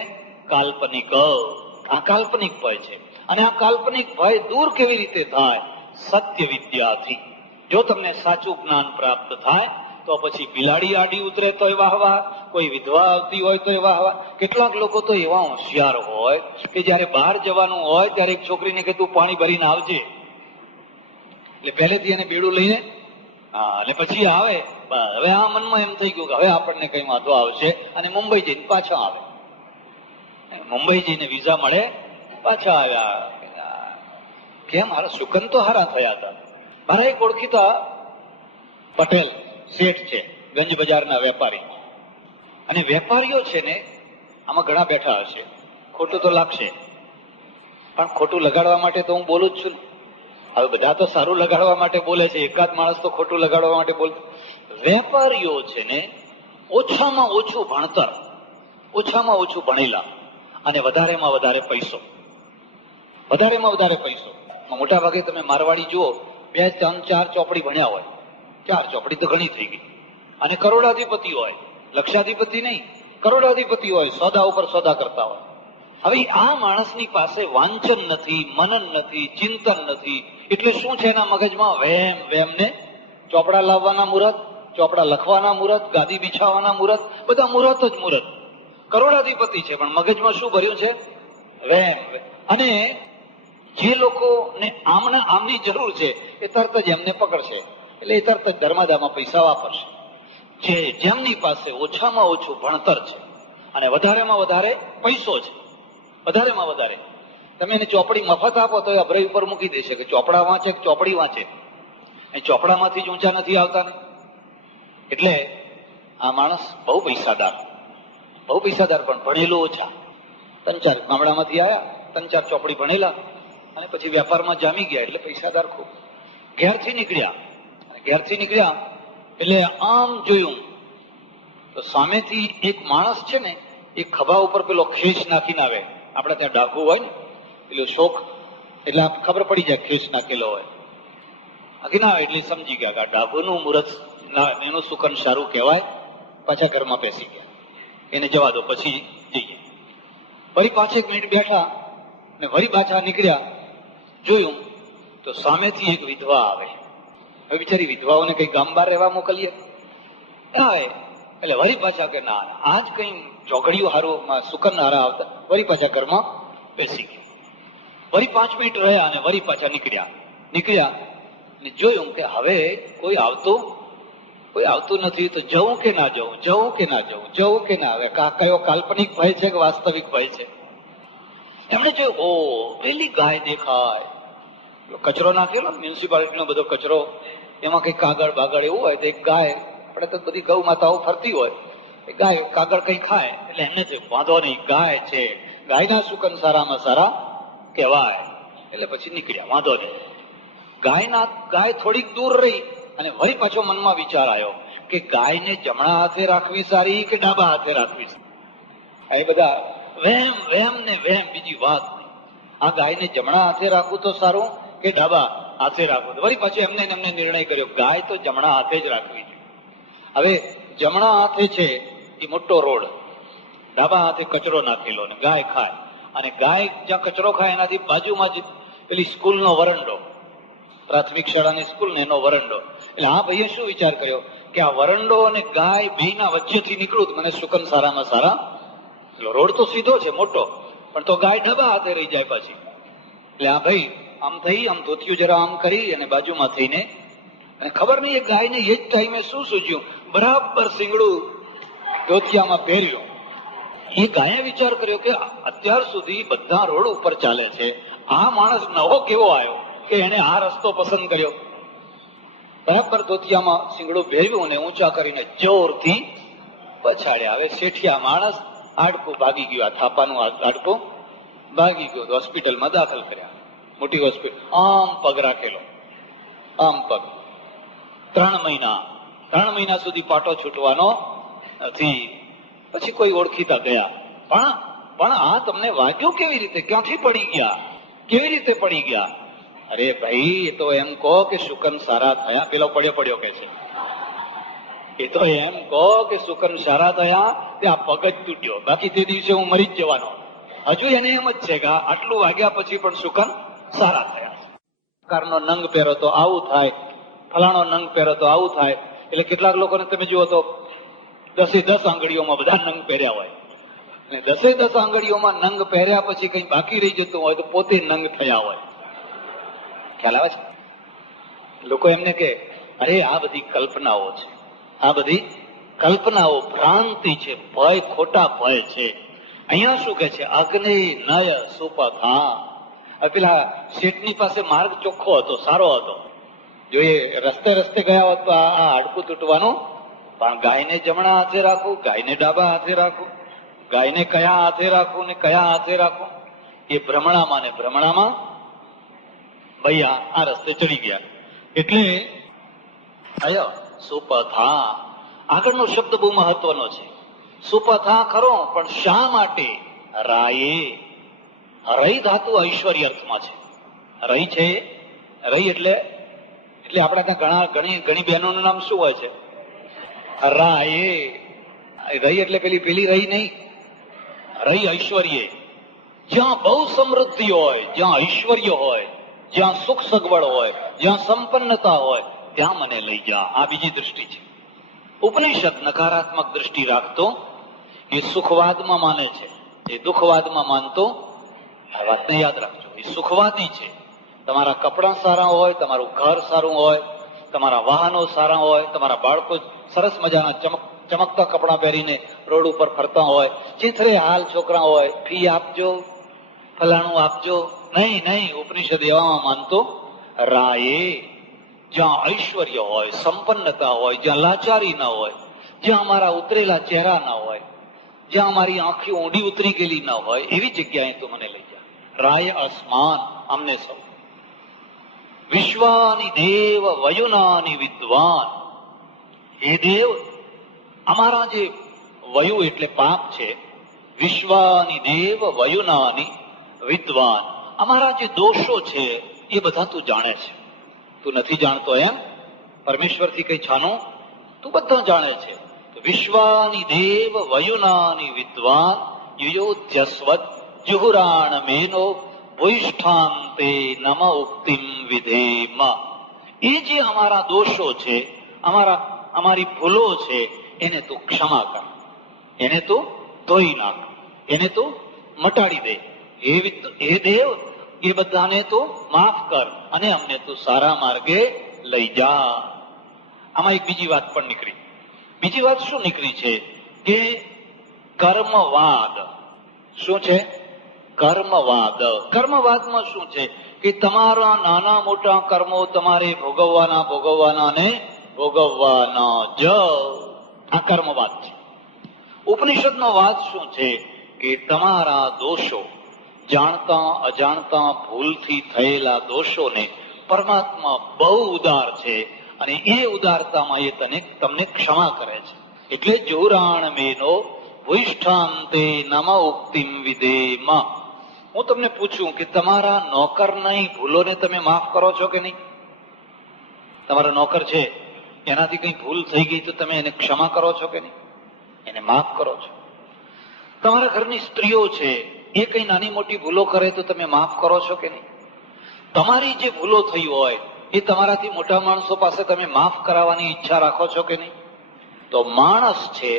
કાલ્પનિક. આ કાલ્પનિક ભય છે. અને આ કાલ્પનિક ભય દૂર કેવી રીતે થાય? સત્ય વિદ્યાથી. જો તમને સાચું જ્ઞાન પ્રાપ્ત થાય તો પછી બિલાડી આડી ઉતરે તોય વાહ વાહ, કોઈ વિધવા આવતી હોય તોય વાહ વાહ. કેટલાક લોકો તો એવા હોશિયાર હોય કે જયારે બહાર જવાનું હોય ત્યારે એક છોકરીને કે તું પાણી ભરીને આવજે, એટલે પહેલેથી એને બેડું લઈને, અને પછી આવે. હવે આ મનમાં એમ થઈ ગયું કે હવે આપણને કઈ વાંધો આવશે, અને મુંબઈ જઈને પાછા આવે. મુંબઈ જઈને વિઝા મળે, પાછા આવ્યા. કેમ? મારા સુકન તો હારા થયા હતા. મારા એક ઓળખીતા પટેલ શેઠ છે, ગંજ બજારના વેપારી. અને વેપારીઓ છે ને, આમાં ઘણા બેઠા હશે, ખોટું તો લાગશે, પણ ખોટું લગાડવા માટે તો હું બોલું જ છું. હવે બધા તો સારું લગાડવા માટે બોલે છે, એકાદ માણસ તો ખોટું લગાડવા માટે બોલે. વેપારીઓ છે ને, ઓછામાં ઓછું ભણતર, ઓછામાં ઓછું ભણેલા, અને વધારેમાં વધારે પૈસો, વધારેમાં વધારે પૈસો. મોટા ભાગે તમે મારવાડી જુઓ, 2, 3, 4 ચોપડી ભણ્યા હોય. 4 ચોપડી તો ઘણી થઈ ગઈ. અને કરોડાધિપતિ હોય, લક્ષાધિપતિ નહીં, કરોડાધિપતિ હોય, સોદા ઉપર સોદા કરતા હોય. હવે આ માણસની પાસે વાંચન નથી, મનન નથી, ચિંતન નથી. એટલે શું છે એના મગજમાં? વેમ વેમ ને ચોપડા લાવવાના મુહૂર્ત, ચોપડા લખવાના મુહૂર્ત, ગાદી બિછાવવાના મુહૂર્ત, બધા મુહૂર્ત જ મુહૂર્ત. કરોડાધિપતિ છે પણ મગજમાં શું ભર્યું છે? વેમ. અને જે લોકોને આમની જરૂર છે એ તરત જ એમને પકડશે, એટલે એ તરત જ ધર્માદામાં પૈસા વાપરશે. જેમની પાસે ઓછામાં ઓછું ભણતર છે અને વધારેમાં વધારે પૈસો છે, વધારેમાં વધારે, તમે એને ચોપડી મફત આપો તો એ અભરાઈ ઉપર મૂકી દેશે કે ચોપડા વાંચે કે ચોપડી વાંચે. એ ચોપડામાંથી જ ઊંચા નથી આવતા ને. એટલે આ માણસ બહુ પૈસાદાર, બહુ પૈસાદાર, પણ ભણેલું ઓછા. 3-4 ગામડામાંથી આવ્યા, 3-4 ચોપડી ભણેલા, અને પછી વેપારમાં જામી ગયા, એટલે પૈસાદાર ખૂબ. ઘેરથી નીકળ્યા એટલે આમ જોયું તો સામેથી એક માણસ છે ને, એ ખભા ઉપર પેલો ખેસ નાખીને આવે. આપણે ત્યાં ડાકુ હોય ને, પેલો શોખ, એટલે ખબર પડી જાય ખેસ નાખેલો હોય. નાખીને આવે એટલે સમજી ગયા કે ડાકુનું મુહૂર્ત, એનું સુકન સારું કહેવાય. પાછા ઘરમાં બેસી ગયા. એને જવા દો, પછી જઈએ. ફરી 5 મિનિટ બેઠા ને ફરી પાછા નીકળ્યા. જોયું તો સામેથી એક વિધવા આવે. હવે બિચારી વિધવાઓને કઈ ગામ બહાર રહેવા મોકલીએ? આવે એટલે વળી પાછા કે ના, આજ કઈ ચોઘડિયું હારું, સુકન હારા આવતા. વળી પાછા ઘરમાં બેસી ગયા. વળી 5 મિનિટ રહ્યા અને વળી પાછા નીકળ્યા ને જોયું કે હવે કોઈ આવતું નથી. તો જવું કે ના જવું, જવું કે ના જવું, જવું કે ના? હવે કયો કાલ્પનિક ભય છે કે વાસ્તવિક ભય છે? એમણે જોયું, ઓ પેલી ગાય દેખાય. કચરો નાખેલો, મ્યુનિસિપાલિટીનો બધો કચરો, એમાં કઈ કાગળ બાગળ એવું હોય તો એક ગાય, આપણે તો બધી ગૌ માતાઓ ફરતી હોય, એ ગાય કાગળ કઈ ખાય, એટલે એમને થયું વાંધો નહીં, ગાય છે, ગાયના સુકન સારામાં સારા કહેવાય. એટલે પછી નીકળ્યા, વાંધો નહીં. ગાય થોડીક દૂર રહી અને વળી પાછો મનમાં વિચાર આવ્યો કે ગાયને જમણા હાથે રાખવી સારી કે ડાબા હાથે રાખવી સારી? એ બધા વેમ ને વેમ, બીજી વાત નહીં. આ ગાયને જમણા હાથે રાખવું તો સારું કે ડાબા હાથે રાખવું? વળી પાછું એમને નિર્ણય કર્યો ગાય તો જમણા હાથે જ રાખવી જોઈએ. હવે જમણા હાથે છે એ મોટો રોડ, ડાબા હાથે કચરો નાખેલો ને ગાય ખાય, અને ગાય જ્યાં કચરો ખાય એનાથી બાજુમાં જ પેલી સ્કૂલનો વરંડો, પ્રાથમિક શાળાની સ્કૂલ ને એનો વરંડો. એટલે આ ભાઈએ શું વિચાર કર્યો કે આ વરંડો અને ગાય બેયના વચ્ચેથી નીકળું તો મને સુકન સારામાં સારા. રોડ તો સીધો છે મોટો, પણ તો ગાય ડાબા હાથે રહી જાય પાછી. એટલે આ ભાઈ આમ થઈ, આમ ધોતિયું જરા આમ કરી અને બાજુમાં થઈને, અને ખબર નહીં એ ગાયને એ જ ટાઈમે શું સૂજ્યું, બરાબર શીંગડું ધોતિયામાં પહેર્યું. એ ગાયે વિચાર કર્યો કે અત્યાર સુધી બધા રોડ ઉપર ચાલે છે, આ માણસ નવો કેવો આવ્યો કે એને આ રસ્તો પસંદ કર્યો. બરાબર ધોતિયામાં શીંગડું ભેર્યું અને ઊંચા કરીને જોરથી પછાડ્યા. હવે શેઠિયા માણસ, હાડકું ભાગી ગયું, આ થાપાનું હાડકું ભાગી ગયું. હોસ્પિટલમાં દાખલ કર્યા, મોટી હોસ્પિટલ. આમ પગ રાખેલો, આમ પગ. 3 મહિના સુધી પાટો છૂટવાનો નથી. પછી કોઈ ઓળખીતા ગયા, પણ આ તમને વાગ્યું કેવી રીતે, ક્યાંથી પડી ગયા, કેવી રીતે પડી ગયા? અરે ભાઈ એ તો એમ કહો કે શુકન સારા થયા. પેલો પડ્યો કે છે, એ તો એમ કહો કે શુકન સારા થયા, તે આ પગ જ તૂટ્યો, બાકી તે દિવસે હું મરી જ જવાનો. હજુ એને એમ જ છે કે આટલું વાગ્યા પછી પણ શુકન સારા થયા. પ્રકારનો નંગ પહેરો તો આવું થાય, ફલાણો નંગ પહેરો તો આવું થાય. એટલે કેટલાક લોકોને તમે જુઓ તો 10 આંગળીઓમાં બધા નંગ પહેર્યા હોય, અને 10 આંગળીઓમાં નંગ પહેર્યા પછી કઈ બાકી રહી જતું હોય તો પોતે નંગ થયા હોય. ખ્યાલ આવે છે? લોકો એમને કે અરે આ બધી કલ્પનાઓ છે, આ બધી કલ્પનાઓ, ભ્રાંતિ છે, ભય, ખોટા ભય છે. અહીંયા શું કે છે? અગ્નિ નય સુપથા. પેલા શેઠની પાસે માર્ગ ચોખ્ખો હતો, સારો હતો. જો એ રસ્તે ગયા હોત તો આ હાડકું તૂટવાનું. પણ ગાયને જમણા હાથે રાખવું, ગાયને ડાબા હાથે રાખવું, ગાયને કયા હાથે રાખવું ને કયા હાથે રાખવું, એ ભ્રમણામાં ને ભ્રમણામાં ભૈયા આ રસ્તે ચડી ગયા. એટલે આયો સુપથા. આગળનો શબ્દ બહુ મહત્વનો છે. સુપથા ખરો, પણ શા માટે? રાયે. રઈ ધાતુ ઐશ્વર્ય અર્થમાં છે. રઈ છે, રઈ એટલે આપણા ત્યાં ઘણી બહેનોનું નામ શું હોય છે? રાયે. રઈ એટલે પેલી રઈ નહીં, રઈ ઐશ્વર્ય. જ્યાં બહુ સમૃદ્ધિ હોય, જ્યાં ઐશ્વર્ય હોય, જ્યાં સુખ સગવડ હોય, જ્યાં સંપન્નતા હોય, ત્યાં મને લઈ જા. આ બીજી દૃષ્ટિ છે. ઉપનિષદ નકારાત્મક દૃષ્ટિ રાખતો એ સુખવાદમાં માને છે, એ દુઃખવાદમાં માનતો. આ વાતને યાદ રાખજો, એ સુખવાદી છે. તમારા કપડાં સારા હોય, તમારું ઘર સારું હોય, તમારા વાહનો સારા હોય, તમારા બાળકો સરસ મજાના ચમકતા કપડાં પહેરીને રોડ ઉપર ફરતા હોય, ચીથરે હાલ છોકરા હોય, ફી આપજો, ફલાણું આપજો. નહીં, ઉપનિષદ એવામાં માનતો રાયે. જ્યાં ઐશ્વર્ય હોય, સંપન્નતા હોય, જ્યાં લાચારી ના હોય, જ્યાં અમારા ઉતરેલા ચહેરા ના હોય, જ્યાં અમારી આંખી ઊંડી ઉતરી ગયેલી ના હોય, એવી જગ્યાએ તું મને લઈ જા. રાય અસ્માન, અમને સૌ. વિશ્વાની દેવ વયુનાની વિદ્વાન. હે દેવ, અમારા જે વયુ એટલે પાપ છે, વિશ્વાની દેવ વયુનાની વિદ્વાન, અમારા જે દોષો છે એ બધા તું જાણે છે. તું નથી જાણતો એમ? પરમેશ્વરથી કઈ છાનું? તું બધું જાણે છે. વિશ્વાની દેવ વયુનાની વિદ્વાન યુયોધ્યસ્વત જુહુરાણ મેનો ભૂષ્ઠાંતે નમ ઉક્તિમ વિધેમ. એ જે અમારા દોષો છે, અમારી ભૂલો છે, એને તું ક્ષમા કર, એને તું ધોઈ નાખ, એને તું મટાડી દે. હે દેવ, એ બધાને તું માફ કર અને અમને તું સારા માર્ગે લઈ જા. આમાં એક બીજી વાત પણ નીકળી. બીજી વાત શું નીકળી છે કે કર્મવાદ. શું છે? કર્મવાદ. કર્મવાદમાં શું છે કે તમારા નાના મોટા કર્મો તમારે ભોગવવાના ને ભોગવવાના જ. આ કર્મવાદ છે. ઉપનિષદનો વાત શું છે કે તમારા દોષો, જાણતા અજાણતા ભૂલથી થયેલા દોષોને પરમાત્મા બહુ ઉદાર છે અને એ ઉદારતામાં એ તમને ક્ષમા કરે છે. એટલે જુહુરાણ મેનો ભૂષ્ઠાંતે નમ ઉક્તિમ વિધેમ. હું તમને પૂછું કે તમારા નોકરની ભૂલોને તમે માફ કરો છો કે નહીં? તમારા નોકર છે, એનાથી કઈ ભૂલ થઈ ગઈ તો તમે એને ક્ષમા કરો છો કે નહીં? એને માફ કરો છો. તમારા ઘરની સ્ત્રીઓ છે, એ કઈ નાની મોટી ભૂલો કરે તો તમે માફ કરો છો કે નહીં? તમારી જે ભૂલો થઈ હોય એ તમારાથી મોટા માણસો પાસે તમે માફ કરાવવાની ઈચ્છા રાખો છો કે નહીં? તો માણસ છે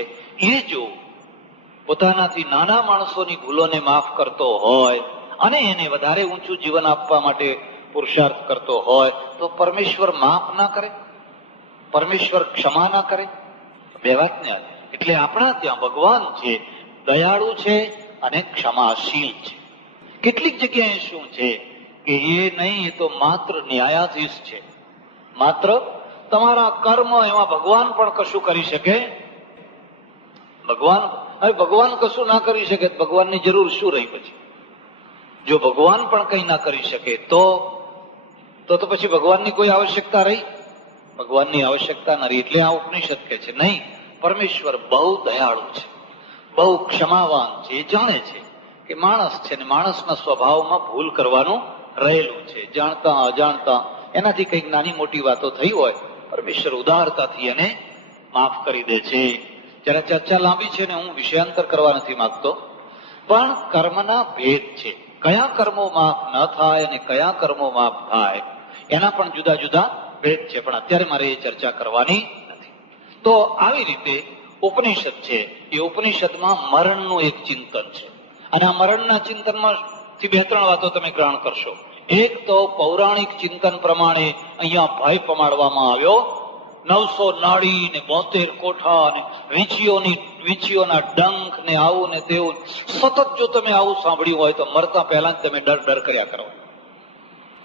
એ જો પોતાનાથી નાના માણસોની ભૂલોને માફ કરતો હોય અને એને વધારે ઊંચું જીવન આપવા માટે પુરુષાર્થ કરતો હોય તો પરમેશ્વર માફ ના કરે? પરમેશ્વર ક્ષમા ના કરે? બે વાત ને. એટલે આપણા ત્યાં ભગવાન છે દયાળુ છે અને ક્ષમાશીલ છે. કેટલીક જગ્યાએ શું છે કે એ નહીં, એ તો માત્ર ન્યાયાધીશ છે. માત્ર તમારા કર્મ, એમાં ભગવાન પણ કશું કરી શકે? ભગવાન કશું ના કરી શકે, ભગવાનની જરૂર શું રહી પછી? જો ભગવાન પણ કઈ ના કરી શકે તો પછી ભગવાનની કોઈ આવશ્યકતા રહી? ભગવાનની આવશ્યકતા ન રહી. એટલે આ ઉપનિષદ કહે છે નહીં, પરમેશ્વર બહુ દયાળુ છે, બહુ ક્ષમાવાન છે. એ જાણે છે કે માણસ છે ને માણસના સ્વભાવમાં ભૂલ કરવાનું રહેલું છે, જાણતા અજાણતા. એનાથી કંઈક નાની મોટી વાતો થઈ હોય, પરમેશ્વર ઉદારતાથી એને માફ કરી દે છે. જયારે ચર્ચા લાંબી છે ને હું વિષયાંતર કરવા નથી માંગતો, પણ કર્મના ભેદ છે. કયા કર્મો માફ ન થાય અને કયા કર્મો માફ થાય એના પણ જુદા જુદા ભેદ છે, પણ અત્યારે મારે એ ચર્ચા કરવાની નથી. તો આવી રીતે ઉપનિષદ છે, એ ઉપનિષદમાં મરણનું એક ચિંતન છે. અને આ મરણના ચિંતનમાં થી બે ત્રણ વાતો તમે ગ્રહણ કરશો. એક તો પૌરાણિક ચિંતન પ્રમાણે અહીંયા ભય પમાડવામાં આવ્યો. 900 નાળી ને 72 કોઠા ને વીંછીઓના ડંખ ને આવું ને તેવું. સતત જો તમે આવું સાંભળ્યું હોય તો મરતા પહેલા જ તમે ડર કર્યા કરો.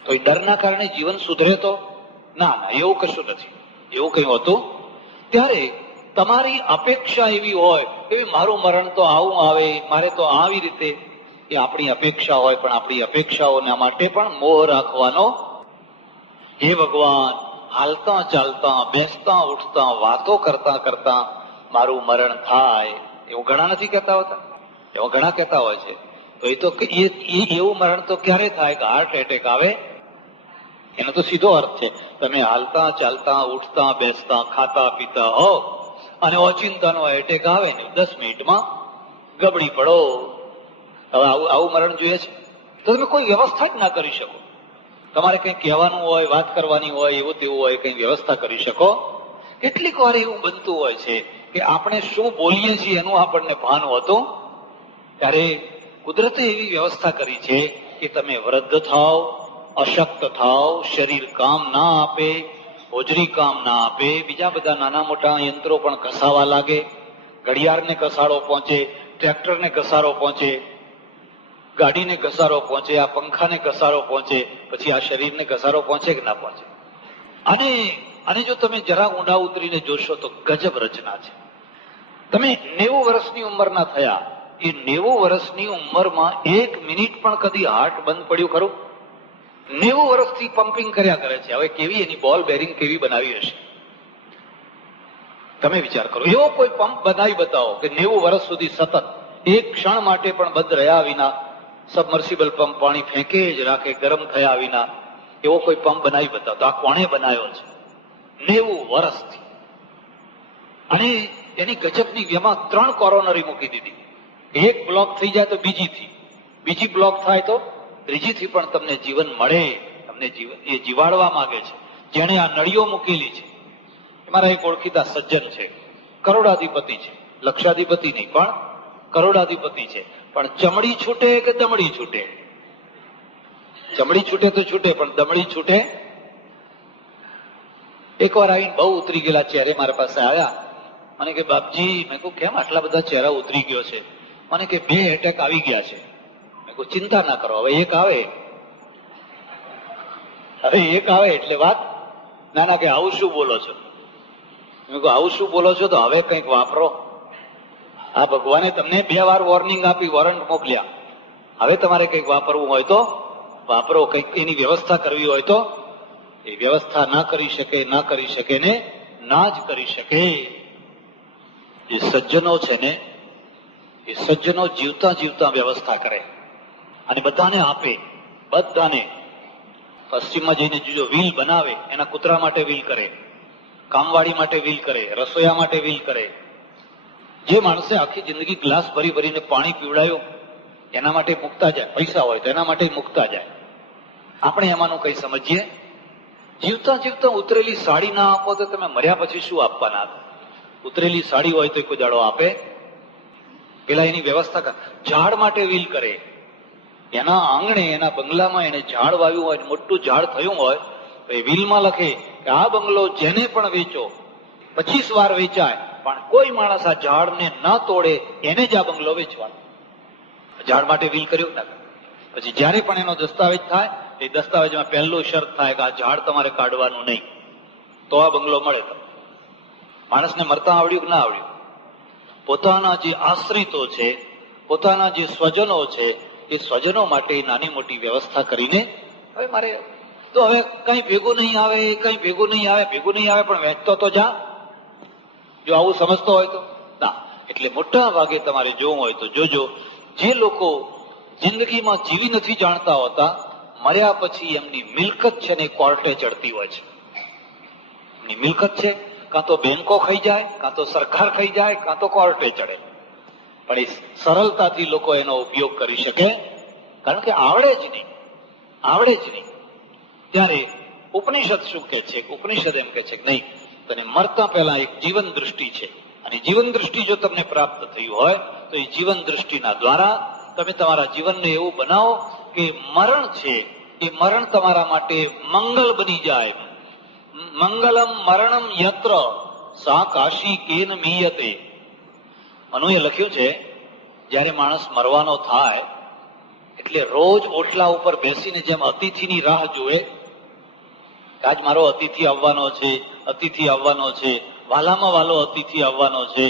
તો એ ડરના કારણે જીવન સુધરે તો ના, એવું કશું નથી, એવું કઈ હોતું. ત્યારે તમારી અપેક્ષા એવી હોય કે મારું મરણ તો આવું આવે, મારે તો આવી રીતે, એ આપણી અપેક્ષા હોય. પણ આપણી અપેક્ષાઓના માટે પણ મોહ રાખવાનો. હે ભગવાન, હાલતા ચાલતા બેસતા ઉઠતા વાતો કરતા કરતા મારું મરણ થાય, એવું ઘણા નથી કહેતા હોતા? એવું ઘણા કહેતા હોય છે. તો એવું મરણ તો ક્યારે થાય કે હાર્ટ એટેક આવે? એનો તો સીધો અર્થ છે, તમે હાલતા ચાલતા ઉઠતા બેસતા ખાતા પીતા હો અને ઓચિંતાનો એટેક આવે ને 10 મિનિટમાં ગબડી પડો. હવે આવું મરણ જોઈએ છે તો તમે કોઈ વ્યવસ્થા જ ના કરી શકો. તમારે કંઈ કહેવાનું હોય, વાત કરવાની હોય, એવું તેવું હોય, કંઈ વ્યવસ્થા કરી શકો? કેટલીક વાર એવું બનતું હોય છે કે આપણે શું બોલીએ છીએ એનું આપણને ભાન હોતું. ત્યારે કુદરતે એવી વ્યવસ્થા કરી છે કે તમે વૃદ્ધ થાવ, અશક્ત થાવ, શરીર કામ ના આપે, હોજરી કામ ના આપે, બીજા બધા નાના મોટા યંત્રો પણ ઘસાવા લાગે, ઘડિયાળને ઘસારો પહોંચે, ટ્રેક્ટરને ઘસારો પહોંચે, ગાડીને ઘસારો પહોંચે, આ પંખાને ઘસારો પહોંચે, પછી આ શરીરને ઘસારો પહોંચે કે ના પહોંચે? અને જો તમે જરા ઊંડા ઉતરીને જોશો તો ગજબ રચના છે. તમે 90 વર્ષની ઉંમરના થયા, એ 90 વર્ષની ઉંમરમાં 1 મિનિટ પણ કદી હાર્ટ બંધ પડ્યું ખરું? 90 વર્ષથી પમ્પિંગ કર્યા કરે છે. હવે કેવી એની બોલ બેરિંગ કેવી બનાવી હશે તમે વિચાર કરો. એવો કોઈ પંપ બનાવી બતાવો કે 90 વર્ષ સુધી સતત એક ક્ષણ માટે પણ બંધ રહ્યા વિના સબમર્સિબલ પંપ પાણી ફેંકે જ રાખે, ગરમ થયા વિના. એવો કોઈ પંપ બનાવી બતાવો. તો આ કોણે બનાવ્યો છે? 90 વર્ષથી. અને એની ગજબની એમાં 3 કોરોનરી મૂકી દીધી. એક બ્લોક થઈ જાય તો બીજી બ્લોક થાય તો ત્રીજીથી પણ તમને જીવન મળે. તમને જીવન એ જીવાડવા માંગે છે. જેણે આ નળીઓ મૂકેલી છે, મારા એક ઓળખીતા સજ્જન છે, કરોડાધિપતિ છે, લક્ષાધિપતિ નહીં પણ કરોડાધિપતિ છે. પણ ચમડી છૂટે કે દમડી છૂટે? ચમડી છૂટે તો છૂટે, પણ દમડી છૂટે? એકવાર આવીને બહુ ઉતરી ગયેલા ચહેરે મારા પાસે આવ્યા. મને કે બાપજી, મેં કહું કેમ આટલા બધા ચહેરા ઉતરી ગયો છે? મને કે 2 એટેક આવી ગયા છે. મેં કહું ચિંતા ના કરો, હવે એક આવે એટલે વાત. ના કે આવું શું બોલો છો? મેં કહું આવું શું બોલો છો તો હવે કંઈક વાપરો. આ ભગવાને તમને 2 વાર વોર્નિંગ આપી, વોરંટ મોકલ્યા. હવે તમારે કંઈક વાપરવું હોય તો વાપરો. કંઈક એની વ્યવસ્થા કરવી હોય તો એ વ્યવસ્થા ના કરી શકે ને ના જ કરી શકે. એ સજ્જનો છે ને, એ સજ્જનો જીવતા જીવતા વ્યવસ્થા કરે. અને બધાને આપે, બધાને. પશ્ચિમમાં જઈને જો વ્હીલ બનાવે, એના કૂતરા માટે વ્હીલ કરે, કામવાળી માટે વ્હીલ કરે, રસોઈયા માટે વ્હીલ કરે. જે માણસે આખી જિંદગી ગ્લાસ ભરી ભરીને પાણી પીવડાયું એના માટે મૂકતા જાય, પૈસા હોય તો એના માટે મૂકતા જાય. આપણે એમાંનું કઈ સમજીએ? જીવતા જીવતા ઉતરેલી સાડી ના આપો તો તમે મર્યા પછી શું આપવાના હતા? ઉતરેલી સાડી હોય તો કોઈ દાડો આપે? પેલા એની વ્યવસ્થા કર. ઝાડ માટે વ્હીલ કરે, એના આંગણે એના બંગલામાં એને ઝાડ વાવ્યું હોય, મોટું ઝાડ થયું હોય તો એ વ્હીલમાં લખે કે આ બંગલો જેને પણ વેચો 25 વાર વેચાય, પણ કોઈ માણસ આ ઝાડને ન તોડે એને જ આ બંગલો વેચવાનો. ઝાડ માટે વ્હીલ કર્યું ના. પછી જયારે પણ એનો દસ્તાવેજ થાય એ દસ્તાવેજમાં પહેલું શરત થાય કે આ ઝાડ તમારે કાઢવાનું નહીં, તો આ બંગલો મળે. તો માણસને મરતા આવડ્યું કે ના આવડ્યું? પોતાના જે આશ્રિતો છે, પોતાના જે સ્વજનો છે, એ સ્વજનો માટે નાની મોટી વ્યવસ્થા કરીને હવે મારે તો હવે કઈ ભેગું નહીં આવે, કઈ ભેગું નહીં આવે, ભેગું નહીં આવે પણ વેચતો તો જા. જો આવું સમજતો હોય તો ના. એટલે મોટા ભાગે તમારે જોવું હોય તો જોજો, જે લોકો જિંદગીમાં જીવી નથી જાણતા હોતા, મર્યા પછી એમની મિલકત છે ને કોર્ટે ચડતી હોય છે. એમની મિલકત છે કાં તો બેંકો ખાઈ જાય, કાં તો સરકાર ખાઈ જાય, કાં તો કોર્ટે ચડે. પણ એ સરળતાથી લોકો એનો ઉપયોગ કરી શકે, કારણ કે આવડે જ નહીં, આવડે જ નહીં. ત્યારે ઉપનિષદ શું કે છે? ઉપનિષદ એમ કે છે કે નહીં, તને મરતા પહેલા એક જીવન દૃષ્ટિ છે, અને જીવન દૃષ્ટિ જો તમને પ્રાપ્ત થયું હોય તો એ જીવન દૃષ્ટિના દ્વારા તમે તમારા જીવનને એવું બનાવો કે મરણ છે એ મરણ તમારા માટે મંગલ બની જાય. મંગલમ મરણમ યત્ર સા કાશી કેન મીયતે. મનુએ લખ્યું છે, જયારે માણસ મરવાનો થાય એટલે રોજ ઓટલા ઉપર બેસીને જેમ અતિથિની રાહ જોવે, આજ મારો અતિથિ આવવાનો છે, અતિથિ આવવાનો છે, વાલામાં વાલો અતિથિ આવવાનો છે,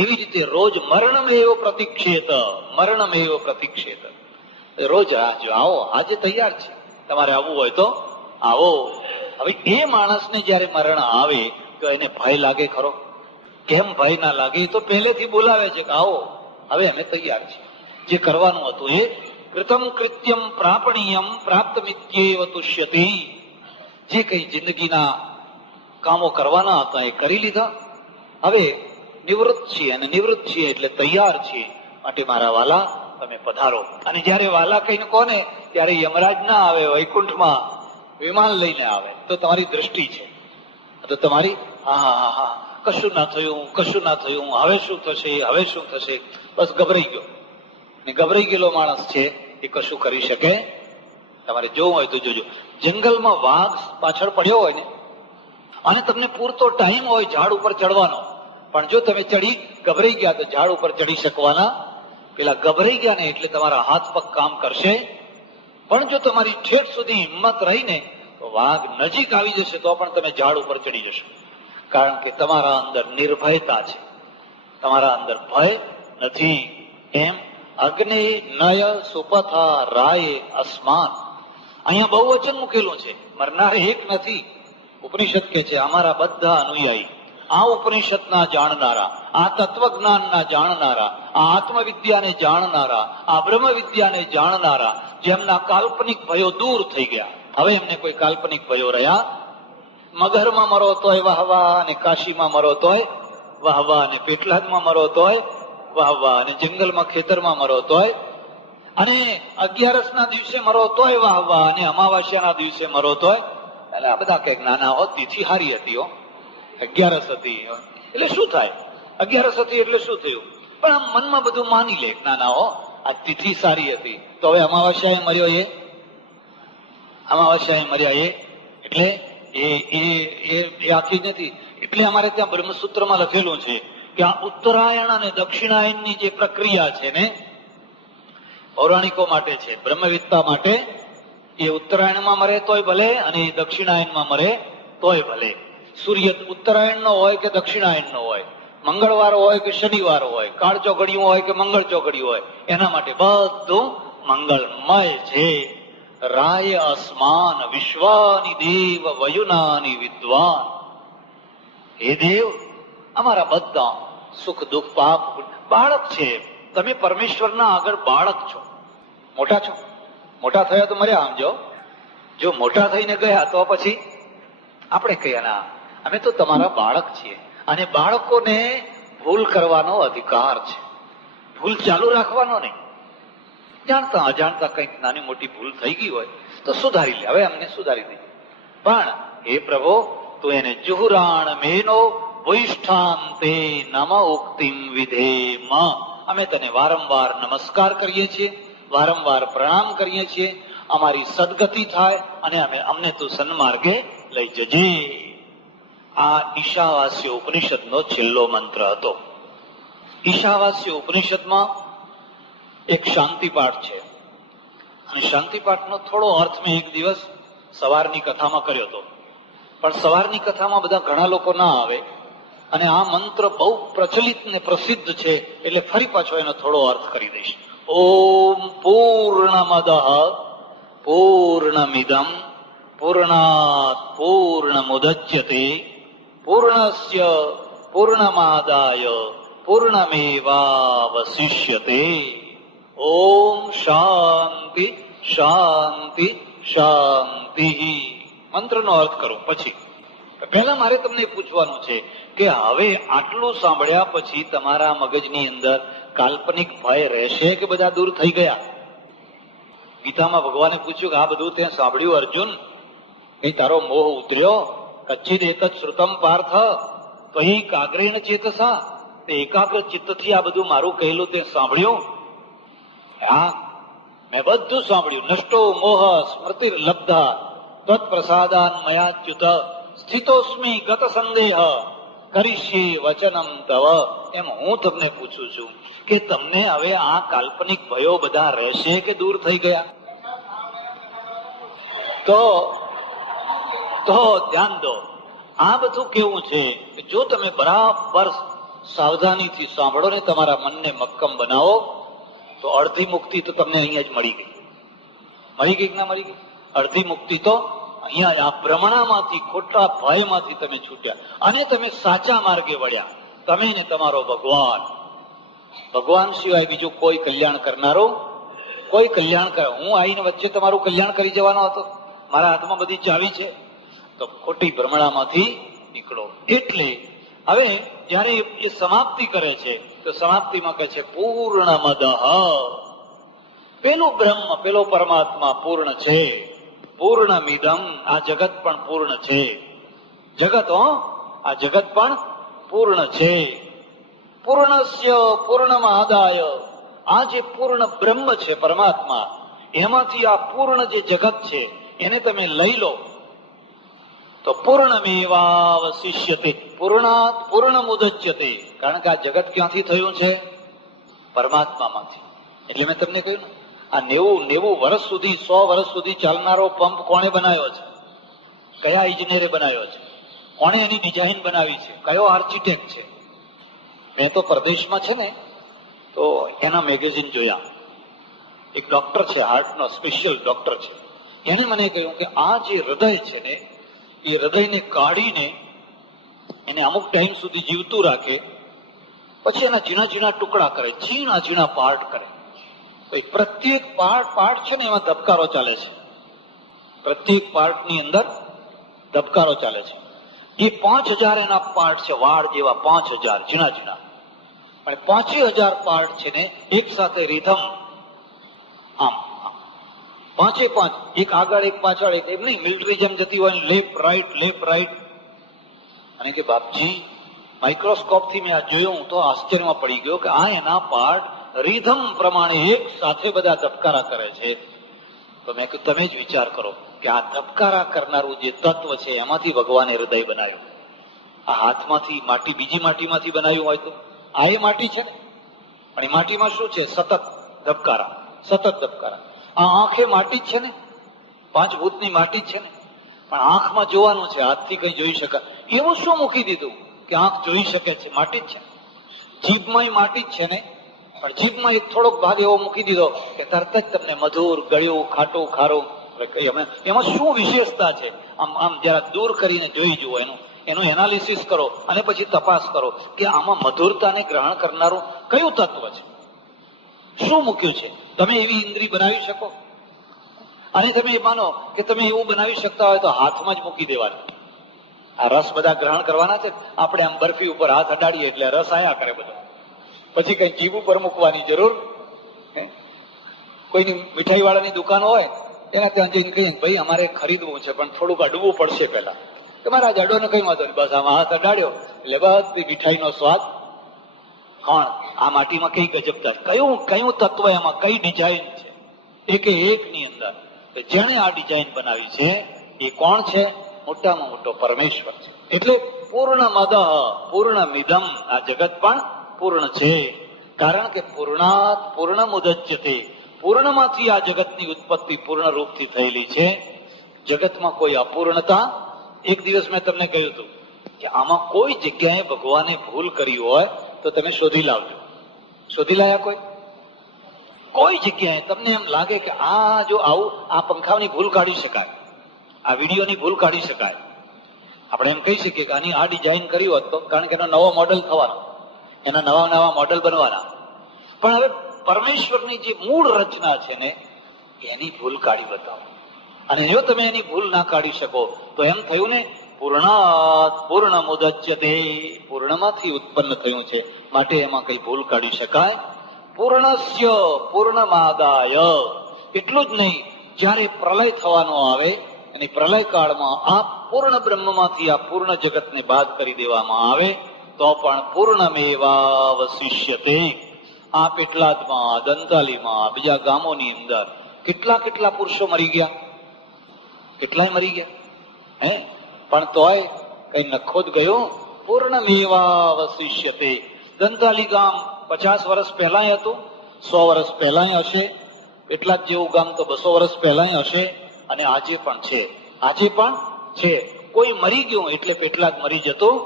એવી રીતે રોજ મરણમેવ પ્રતીક્ષેત, મરણમેવ પ્રતીક્ષેત. રોજ રાહ જો, આવો, આજે તૈયાર છે, તમારે આવવું હોય તો આવો. હવે એ માણસને જયારે મરણ આવે તો એને ભય લાગે ખરો? કેમ ભય ના લાગે? તો પહેલેથી બોલાવે છે કે આવો, હવે અમે તૈયાર છીએ. જે કરવાનું હતું એ કૃતમ કૃત્યમ પ્રાપણીયમ પ્રાપ્ત મિત્યેવ તુષ્યતિ. જે કઈ જિંદગીના કામો કરવાના હતા એ કરી લીધા, હવે નિવૃત્ત છીએ, અને નિવૃત્ત છીએ એટલે તૈયાર છીએ. માટે મારા વાલા તમે પધારો. અને જયારે વાલા કહીને કોને, ત્યારે યમરાજ ના આવે, વૈકુંઠમાં વિમાન લઈને આવે. તો તમારી દ્રષ્ટિ છે, તો તમારી હા કશું ના થયું, કશું ના થયું, હવે શું થશે, હવે શું થશે, બસ ગભરાઈ ગયો. ને ગભરાઈ ગયેલો માણસ છે એ કશું કરી શકે? તમારે જોવું હોય તો જોજો, જંગલમાં વાઘ પાછળ પડ્યો હોય ને, અને તમને પૂરતો ટાઈમ હોય ઝાડ ઉપર ચડવાનો, પણ જો તમે ચડી ગભરાઈ ગયા તો ઝાડ ઉપર ચડી શકવાના? પેલા ગભરાઈ ગયા ને એટલે તમારા હાથ પગ કામ કરશે, પણ જો તમારી ઠેઠ સુધી હિંમત રહીને તો વાઘ નજીક આવી જશે તો પણ તમે ઝાડ ઉપર ચડી જશો. કારણ કે તમારા અંદર નિર્ભયતા છે, તમારા અંદર ભય નથી. એમ અગ્નિ નય સુપથા રાય અસ્માન. અહીંયા બહુ વચન મૂકેલું છે, મરનાર એક નથી. ઉપનિષદ કે છે અમારા બધા અનુયાયી, આ ઉપનિષદના જાણનારા, આ તત્વજ્ઞાનના જાણનારા, આ આત્મવિદ્યાને જાણનારા, આ બ્રહ્મ વિદ્યાને જાણનારા, જેમના કાલ્પનિક ભયો દૂર થઈ ગયા, હવે એમને કોઈ કાલ્પનિક ભયો રહ્યા. મગરમાં મરો તોય વાહવા, અને કાશીમાં મરો તોય વાહવા, અને પેટલાદમાં મરો તોય વાહવા, અને જંગલમાં ખેતરમાં મરો તોય, અને 11 ના દિવસે મરો તોય વાહવા, અને અમાવાસ્યાના દિવસે મરો તોય. એટલે આ બધા કઈક નાના હો, તિથિ હારી હતી હો, 11 હતી એટલે શું થાય, 11 હતી એટલે શું થયું? પણ આમ મનમાં બધું માની લે, નાના હો આ તિથિ સારી હતી, તો હવે અમાવાસ્યાએ મર્યો એ, અમાવાસ્યાએ મર્યા એ, એટલે એ આખી નથી. એટલે અમારે ત્યાં બ્રહ્મસૂત્રમાં લખેલું છે કે આ ઉત્તરાયણ અને દક્ષિણાયનની જે પ્રક્રિયા છે ને, પૌરાણિકો માટે છે, બ્રહ્મવિદ્તા માટે, એ ઉત્તરાયણમાં મરે તોય ભલે, અને એ દક્ષિણાયનમાં મરે તોય ભલે. સૂર્ય ઉત્તરાયણનો હોય કે દક્ષિણાયનનો હોય, મંગળવાર હોય કે શનિવાર હોય, કાળ ચોઘડિયું હોય કે મંગળ ચોઘડિયું હોય, એના માટે બધું મંગળમય છે. રાય અસ્માન વિશ્વાની દેવ વયુનાની વિદ્વાન. હે દેવ, અમારા બધા સુખ દુઃખ પાપ બાળક છે, તમે પરમેશ્વરના આગળ બાળક છો. મોટા છો, મોટા થયા તો મર્યા. આમ જો મોટા થઈને ગયા તો પછી આપણે કહીએ ના, અમે તો તમારા બાળક છીએ. અને બાળકોને ભૂલ કરવાનો અધિકાર છે, ભૂલ ચાલુ રાખવાનો નહીં. જાણતા અજાણતા કંઈક નાની મોટી ભૂલ થઈ ગઈ હોય તો સુધારી લે. હવે અમને સુધારી દે. પણ હે પ્રભુ, તું એને જુહુરાણ મેનો વૈષ્ઠાંતે નમ ઉક્તિમ વિધેમ. અમે તને વારંવાર નમસ્કાર કરીએ છીએ, વારંવાર પ્રણામ કરીએ છીએ. અમારી સદગતિ થાય અને અમને તું સન્માર્ગે લઈ જજે. આ ઈશાવાસ્ય ઉપનિષદનો છેલ્લો મંત્ર હતો. ઈશાવાસ્ય ઉપનિષદમાં એક શાંતિપાઠ છે, અને શાંતિપાઠનો થોડો અર્થ મેં એક દિવસ સવારની કથામાં કર્યો હતો. પણ સવારની કથામાં બધા ઘણા લોકો ના આવે, અને આ મંત્ર બહુ પ્રચલિત ને પ્રસિદ્ધ છે, એટલે ફરી પાછો એનો થોડો અર્થ કરી દઈશ. ઓમ પૂર્ણમદઃ પૂર્ણમિદં પૂર્ણાત પૂર્ણમુદચ્યતે પૂર્ણસ્ય પૂર્ણમાદાય પૂર્ણમેવાવશિષ્યતે. ઓમ શાંતિ શાંતિ શાંતિ. મંત્રનો અર્થ કરું પછી. પહેલા મારે તમને પૂછવાનું છે કે હવે આટલું સાંભળ્યા પછી તમારા મગજની અંદર કાલ્પનિક ભય રહેશે કે બધા દૂર થઈ ગયા? ગીતામાં ભગવાને પૂછ્યું કે આ બધું તે સાંભળ્યું અર્જુન? કઈ તારો મોહ ઉતર્યો? કચ્છિત એક જ શ્રુતમ પાર્થ તો એકાગ્રેણ ચેતસા. તે એકાગ્ર ચિત્તથી આ બધું મારું કહેલું તે સાંભળ્યું? હા, મેં બધું સાંભળ્યું. નષ્ટો મોહ સ્મૃતિર્લબ્ધા ત્વત્પ્રસાદાન મયાચ્યુત સ્થિતોસ્મિ ગત સંદેહ કરીષ્યે વચનમ તવ. એમ હું તમને પૂછું છું કે તમને હવે આ કાલ્પનિક ભયો બધા રહેશે કે દૂર થઈ ગયા? તો ધ્યાન દો. આ બધું કેવું છે કે જો તમે બરાબર સાવધાનીથી સાંભળો ને તમારા મનને મક્કમ બનાવો તો અડધી મુક્તિ તો તમને અહીંયા જ મળી ગઈ. મળી ગઈ કે ના મળી ગઈ? અડધી મુક્તિ તો અહીંયા આ ભ્રમણામાંથી, ખોટા ભયમાંથી તમે છૂટ્યા અને તમે સાચા માર્ગે વળ્યા. તમે ને તમારો ભગવાન. ભગવાન સિવાય બીજું કોઈ કલ્યાણ કરનારો, કોઈ કલ્યાણ કરે? હું આવીને વચ્ચે તમારું કલ્યાણ કરી જવાનો હતો? મારા હાથમાં બધી ચાવી છે? તો ખોટી ભ્રમણામાંથી નીકળો. એટલે હવે જયારે એ સમાપ્તિ કરે છે તો સમાપ્તિમાં કહે છે પૂર્ણમદઃ. પેલું બ્રહ્મ, પેલો પરમાત્મા પૂર્ણ છે. પૂર્ણમિદં, આ જગત પણ પૂર્ણ છે. જગત આ જગત પણ પૂર્ણ છે. પૂર્ણસ્ય પૂર્ણમાદાય, આ જે પૂર્ણ બ્રહ્મ છે પરમાત્મા, એમાંથી આ પૂર્ણ જે જગત છે એને તમે લઈ લો તો પૂર્ણમેવાવશિષ્યતે પૂર્ણાત પૂર્ણમુદચ્યતે. કારણ કે આ જગત ક્યાંથી થયું છે? પરમાત્મામાંથી. એટલે મેં તમને કહ્યું ને, આ 90 વર્ષ સુધી, 100 વર્ષ સુધી ચાલનારો પંપ કોણે બનાવ્યો છે? કયા ઇજનેરે બનાવ્યો છે? કોણે એની ડિઝાઇન બનાવી છે? કયો આર્કિટેક્ટ છે? મેં તો પરદેશમાં છે ને તો એના મેગેઝિન જોયા. એક ડોક્ટર છે, હાર્ટનો સ્પેશિયલ ડોક્ટર છે. એને મને કહ્યું કે આ જે હૃદય છે ને, એ હૃદયને કાઢીને એને અમુક ટાઈમ સુધી જીવતું રાખે, પછી એના ઝીણા ઝીણા ટુકડા કરે, ઝીણા ઝીણા પાર્ટ કરે. તો એ પ્રત્યેક પાર્ટ છે ને એમાં ધબકારો ચાલે છે. પ્રત્યેક પાર્ટની અંદર ધબકારો ચાલે છે. એ 5000 એના પાર્ટ છે, વાળ જેવા 5000 ઝીણા ઝીણા. પણ 5000 પાર્ટ છે ને એક સાથે રીધમ આમ 5 એક આગળ એક પાછળ, એક એમ નહીં મિલિટરી જેમ જતી હોય લેફ્ટ રાઈટ. અને કે બાપજી માઇક્રોસ્કોપ થી મેં આ જોયું, હું તો આશ્ચર્યમાં પડી ગયો કે આ એના પાર્ટ રીધમ પ્રમાણે એક સાથે બધા ધબકારા કરે છે. તો મેં કહ્યું તમે જ વિચાર કરો કે આ ધબકારા કરનારું જે તત્વ છે એમાંથી ભગવાને હૃદય બનાવ્યું. આ હાથમાંથી માટી, બીજી માટીમાંથી બનાવ્યું હોય તો આ એ માટી છે ને, પણ એ માટીમાં શું છે? સતત ધબકારા. આ આંખે માટી જ છે ને, 5 ભૂતની માટી જ છે ને, પણ આંખમાં જોવાનું છે, હાથથી કઈ જોઈ શકાય એવું શું મૂકી દીધું કે આંખ જોઈ શકે છે? માટી જ છે. જીભમાં માટી જ છે ને, પણ જીભમાં એક થોડોક ભાગ એવો મૂકી દીધો કે તરત જ તમને મધુર, ગળ્યું, ખાટું, ખારું. એમાં શું વિશેષતા છે? આમ જરા દૂર કરીને જોઈ જુઓ, એનું એનાલિસિસ કરો અને પછી તપાસ કરો કે આમાં મધુરતાને ગ્રહણ કરનારું કયું તત્વ છે. શું મૂક્યું છે? તમે એવી ઇન્દ્રિય બનાવી શકો? અને તમે માનો કે તમે એવું બનાવી શકતા હોય તો હાથમાં જ મૂકી દેવાનું. આ રસ બધા ગ્રહણ કરવાના છે, આપણે આમ બરફી ઉપર હાથ અડાડીએ એટલે રસ આયા કરે બધો. પછી કઈ જીભ ઉપર મૂકવાની જરૂર? કોઈની મીઠાઈ વાળાની દુકાન હોય એના ત્યાં જઈને કહીએ ભાઈ અમારે ખરીદવું છે પણ થોડુંક અડવું પડશે પેલા. તમારે આ અડો ને કઈ વાંધો નહીં, બસ આમાં હાથ અડાડ્યો એટલે બધી મીઠાઈનો સ્વાદ. કોણ આ માટીમાં કઈ ગજબતા, કયું કયું તત્વ એમાં, કઈ ડિઝાઇન છે એક ની અંદર. જેણે આ ડિઝાઇન બનાવી છે એ કોણ છે? મોટામાં મોટો પરમેશ્વર છે. એટલે પૂર્ણ મદ પૂર્ણ મિદમ, આ જગત પણ પૂર્ણ છે. કારણ કે પૂર્ણાત પૂર્ણ મુદચ્યતે, પૂર્ણમાંથી આ જગતની ઉત્પત્તિ પૂર્ણ રૂપથી થયેલી છે. જગતમાં કોઈ અપૂર્ણતા. એક દિવસ મેં તમને કહ્યું હતું કે આમાં કોઈ જગ્યાએ ભગવાને ભૂલ કરી હોય તો તમે શોધી લાવજો. શોધી લાયા કોઈ? કોઈ જગ્યાએ તમને એમ લાગે કે આ જો આવું, આ પંખાની ભૂલ કાઢી શકાય, આ વિડીયોની ભૂલ કાઢી શકાય, આપણે એમ કહી શકીએ કે આની આ ડિઝાઇન કરી હોત તો, કારણ કે એનો નવો મોડલ થવાનો, એના નવા નવા મોડલ બનવાના. પણ હવે પરમેશ્વરની જે મૂળ રચના છે ને એની ભૂલ કાઢી બતાવો. અને જો તમે એની ભૂલ ના કાઢી શકો તો એમ થયું ને પૂર્ણાત પૂર્ણ મુદચ્યતે, પૂર્ણમાંથી ઉત્પન્ન થયું છે માટે એમાં કઈ ભૂલ કાઢી શકાય? પૂર્ણસ્ય પૂર્ણમાદાય. એટલું જ નહીં, જ્યારે પ્રલય થવાનો આવે અને પ્રલય કાળમાં આ પૂર્ણ બ્રહ્મમાંથી આ પૂર્ણ જગતને બાદ કરી દેવામાં આવે તો પણ પૂર્ણમેવાવશિષ્યતે. આ પેટલાદમાં, દંતાલીમાં, બીજા ગામોની અંદર કેટલા કેટલા પુરુષો મરી ગયા, કેટલાય મરી ગયા હે, પણ તોય કઈ નખો જ ગયો. પૂર્ણમેવાવશિષ્યતે. દંતાલી ગામ 50 વર્ષ પહેલા હતું, 100 વર્ષ પહેલા હશે, એટલા જ જેવું ગામ તો 200 વર્ષ પહેલા હશે, અને આજે પણ છે. આજે પણ છે. કોઈ મરી ગયું એટલે પેટલાદ મરી જતું.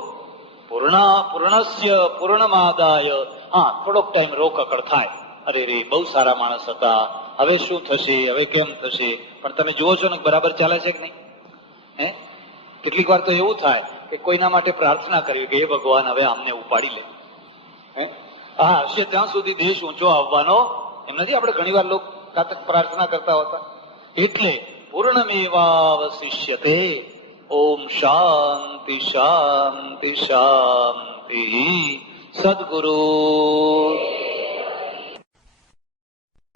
પૂર્ણસ્ય પૂર્ણમાદાય. હા, થોડોક ટાઈમ રોકકડ થાય, અરે રે બહુ સારા માણસ હતા, હવે શું થશે, હવે કેમ થશે. પણ તમે જુઓ છો ને બરાબર ચાલે છે કે નહીં? હે, કેટલીક વાર તો એવું થાય કે કોઈના માટે પ્રાર્થના કરવી કે હે ભગવાન હવે આમને ઉપાડી લે. હે, હા, હશે ત્યાં સુધી દેશ ઊંચો આવવાનો એમ નથી. આપણે ઘણી વાર લોકો કાતક પ્રાર્થના કરતા હોતા. એટલે પૂર્ણમેવાવશિષ્યતે. ઓમ શાંતિ શાંતિ શાંતિ. સદગુરુ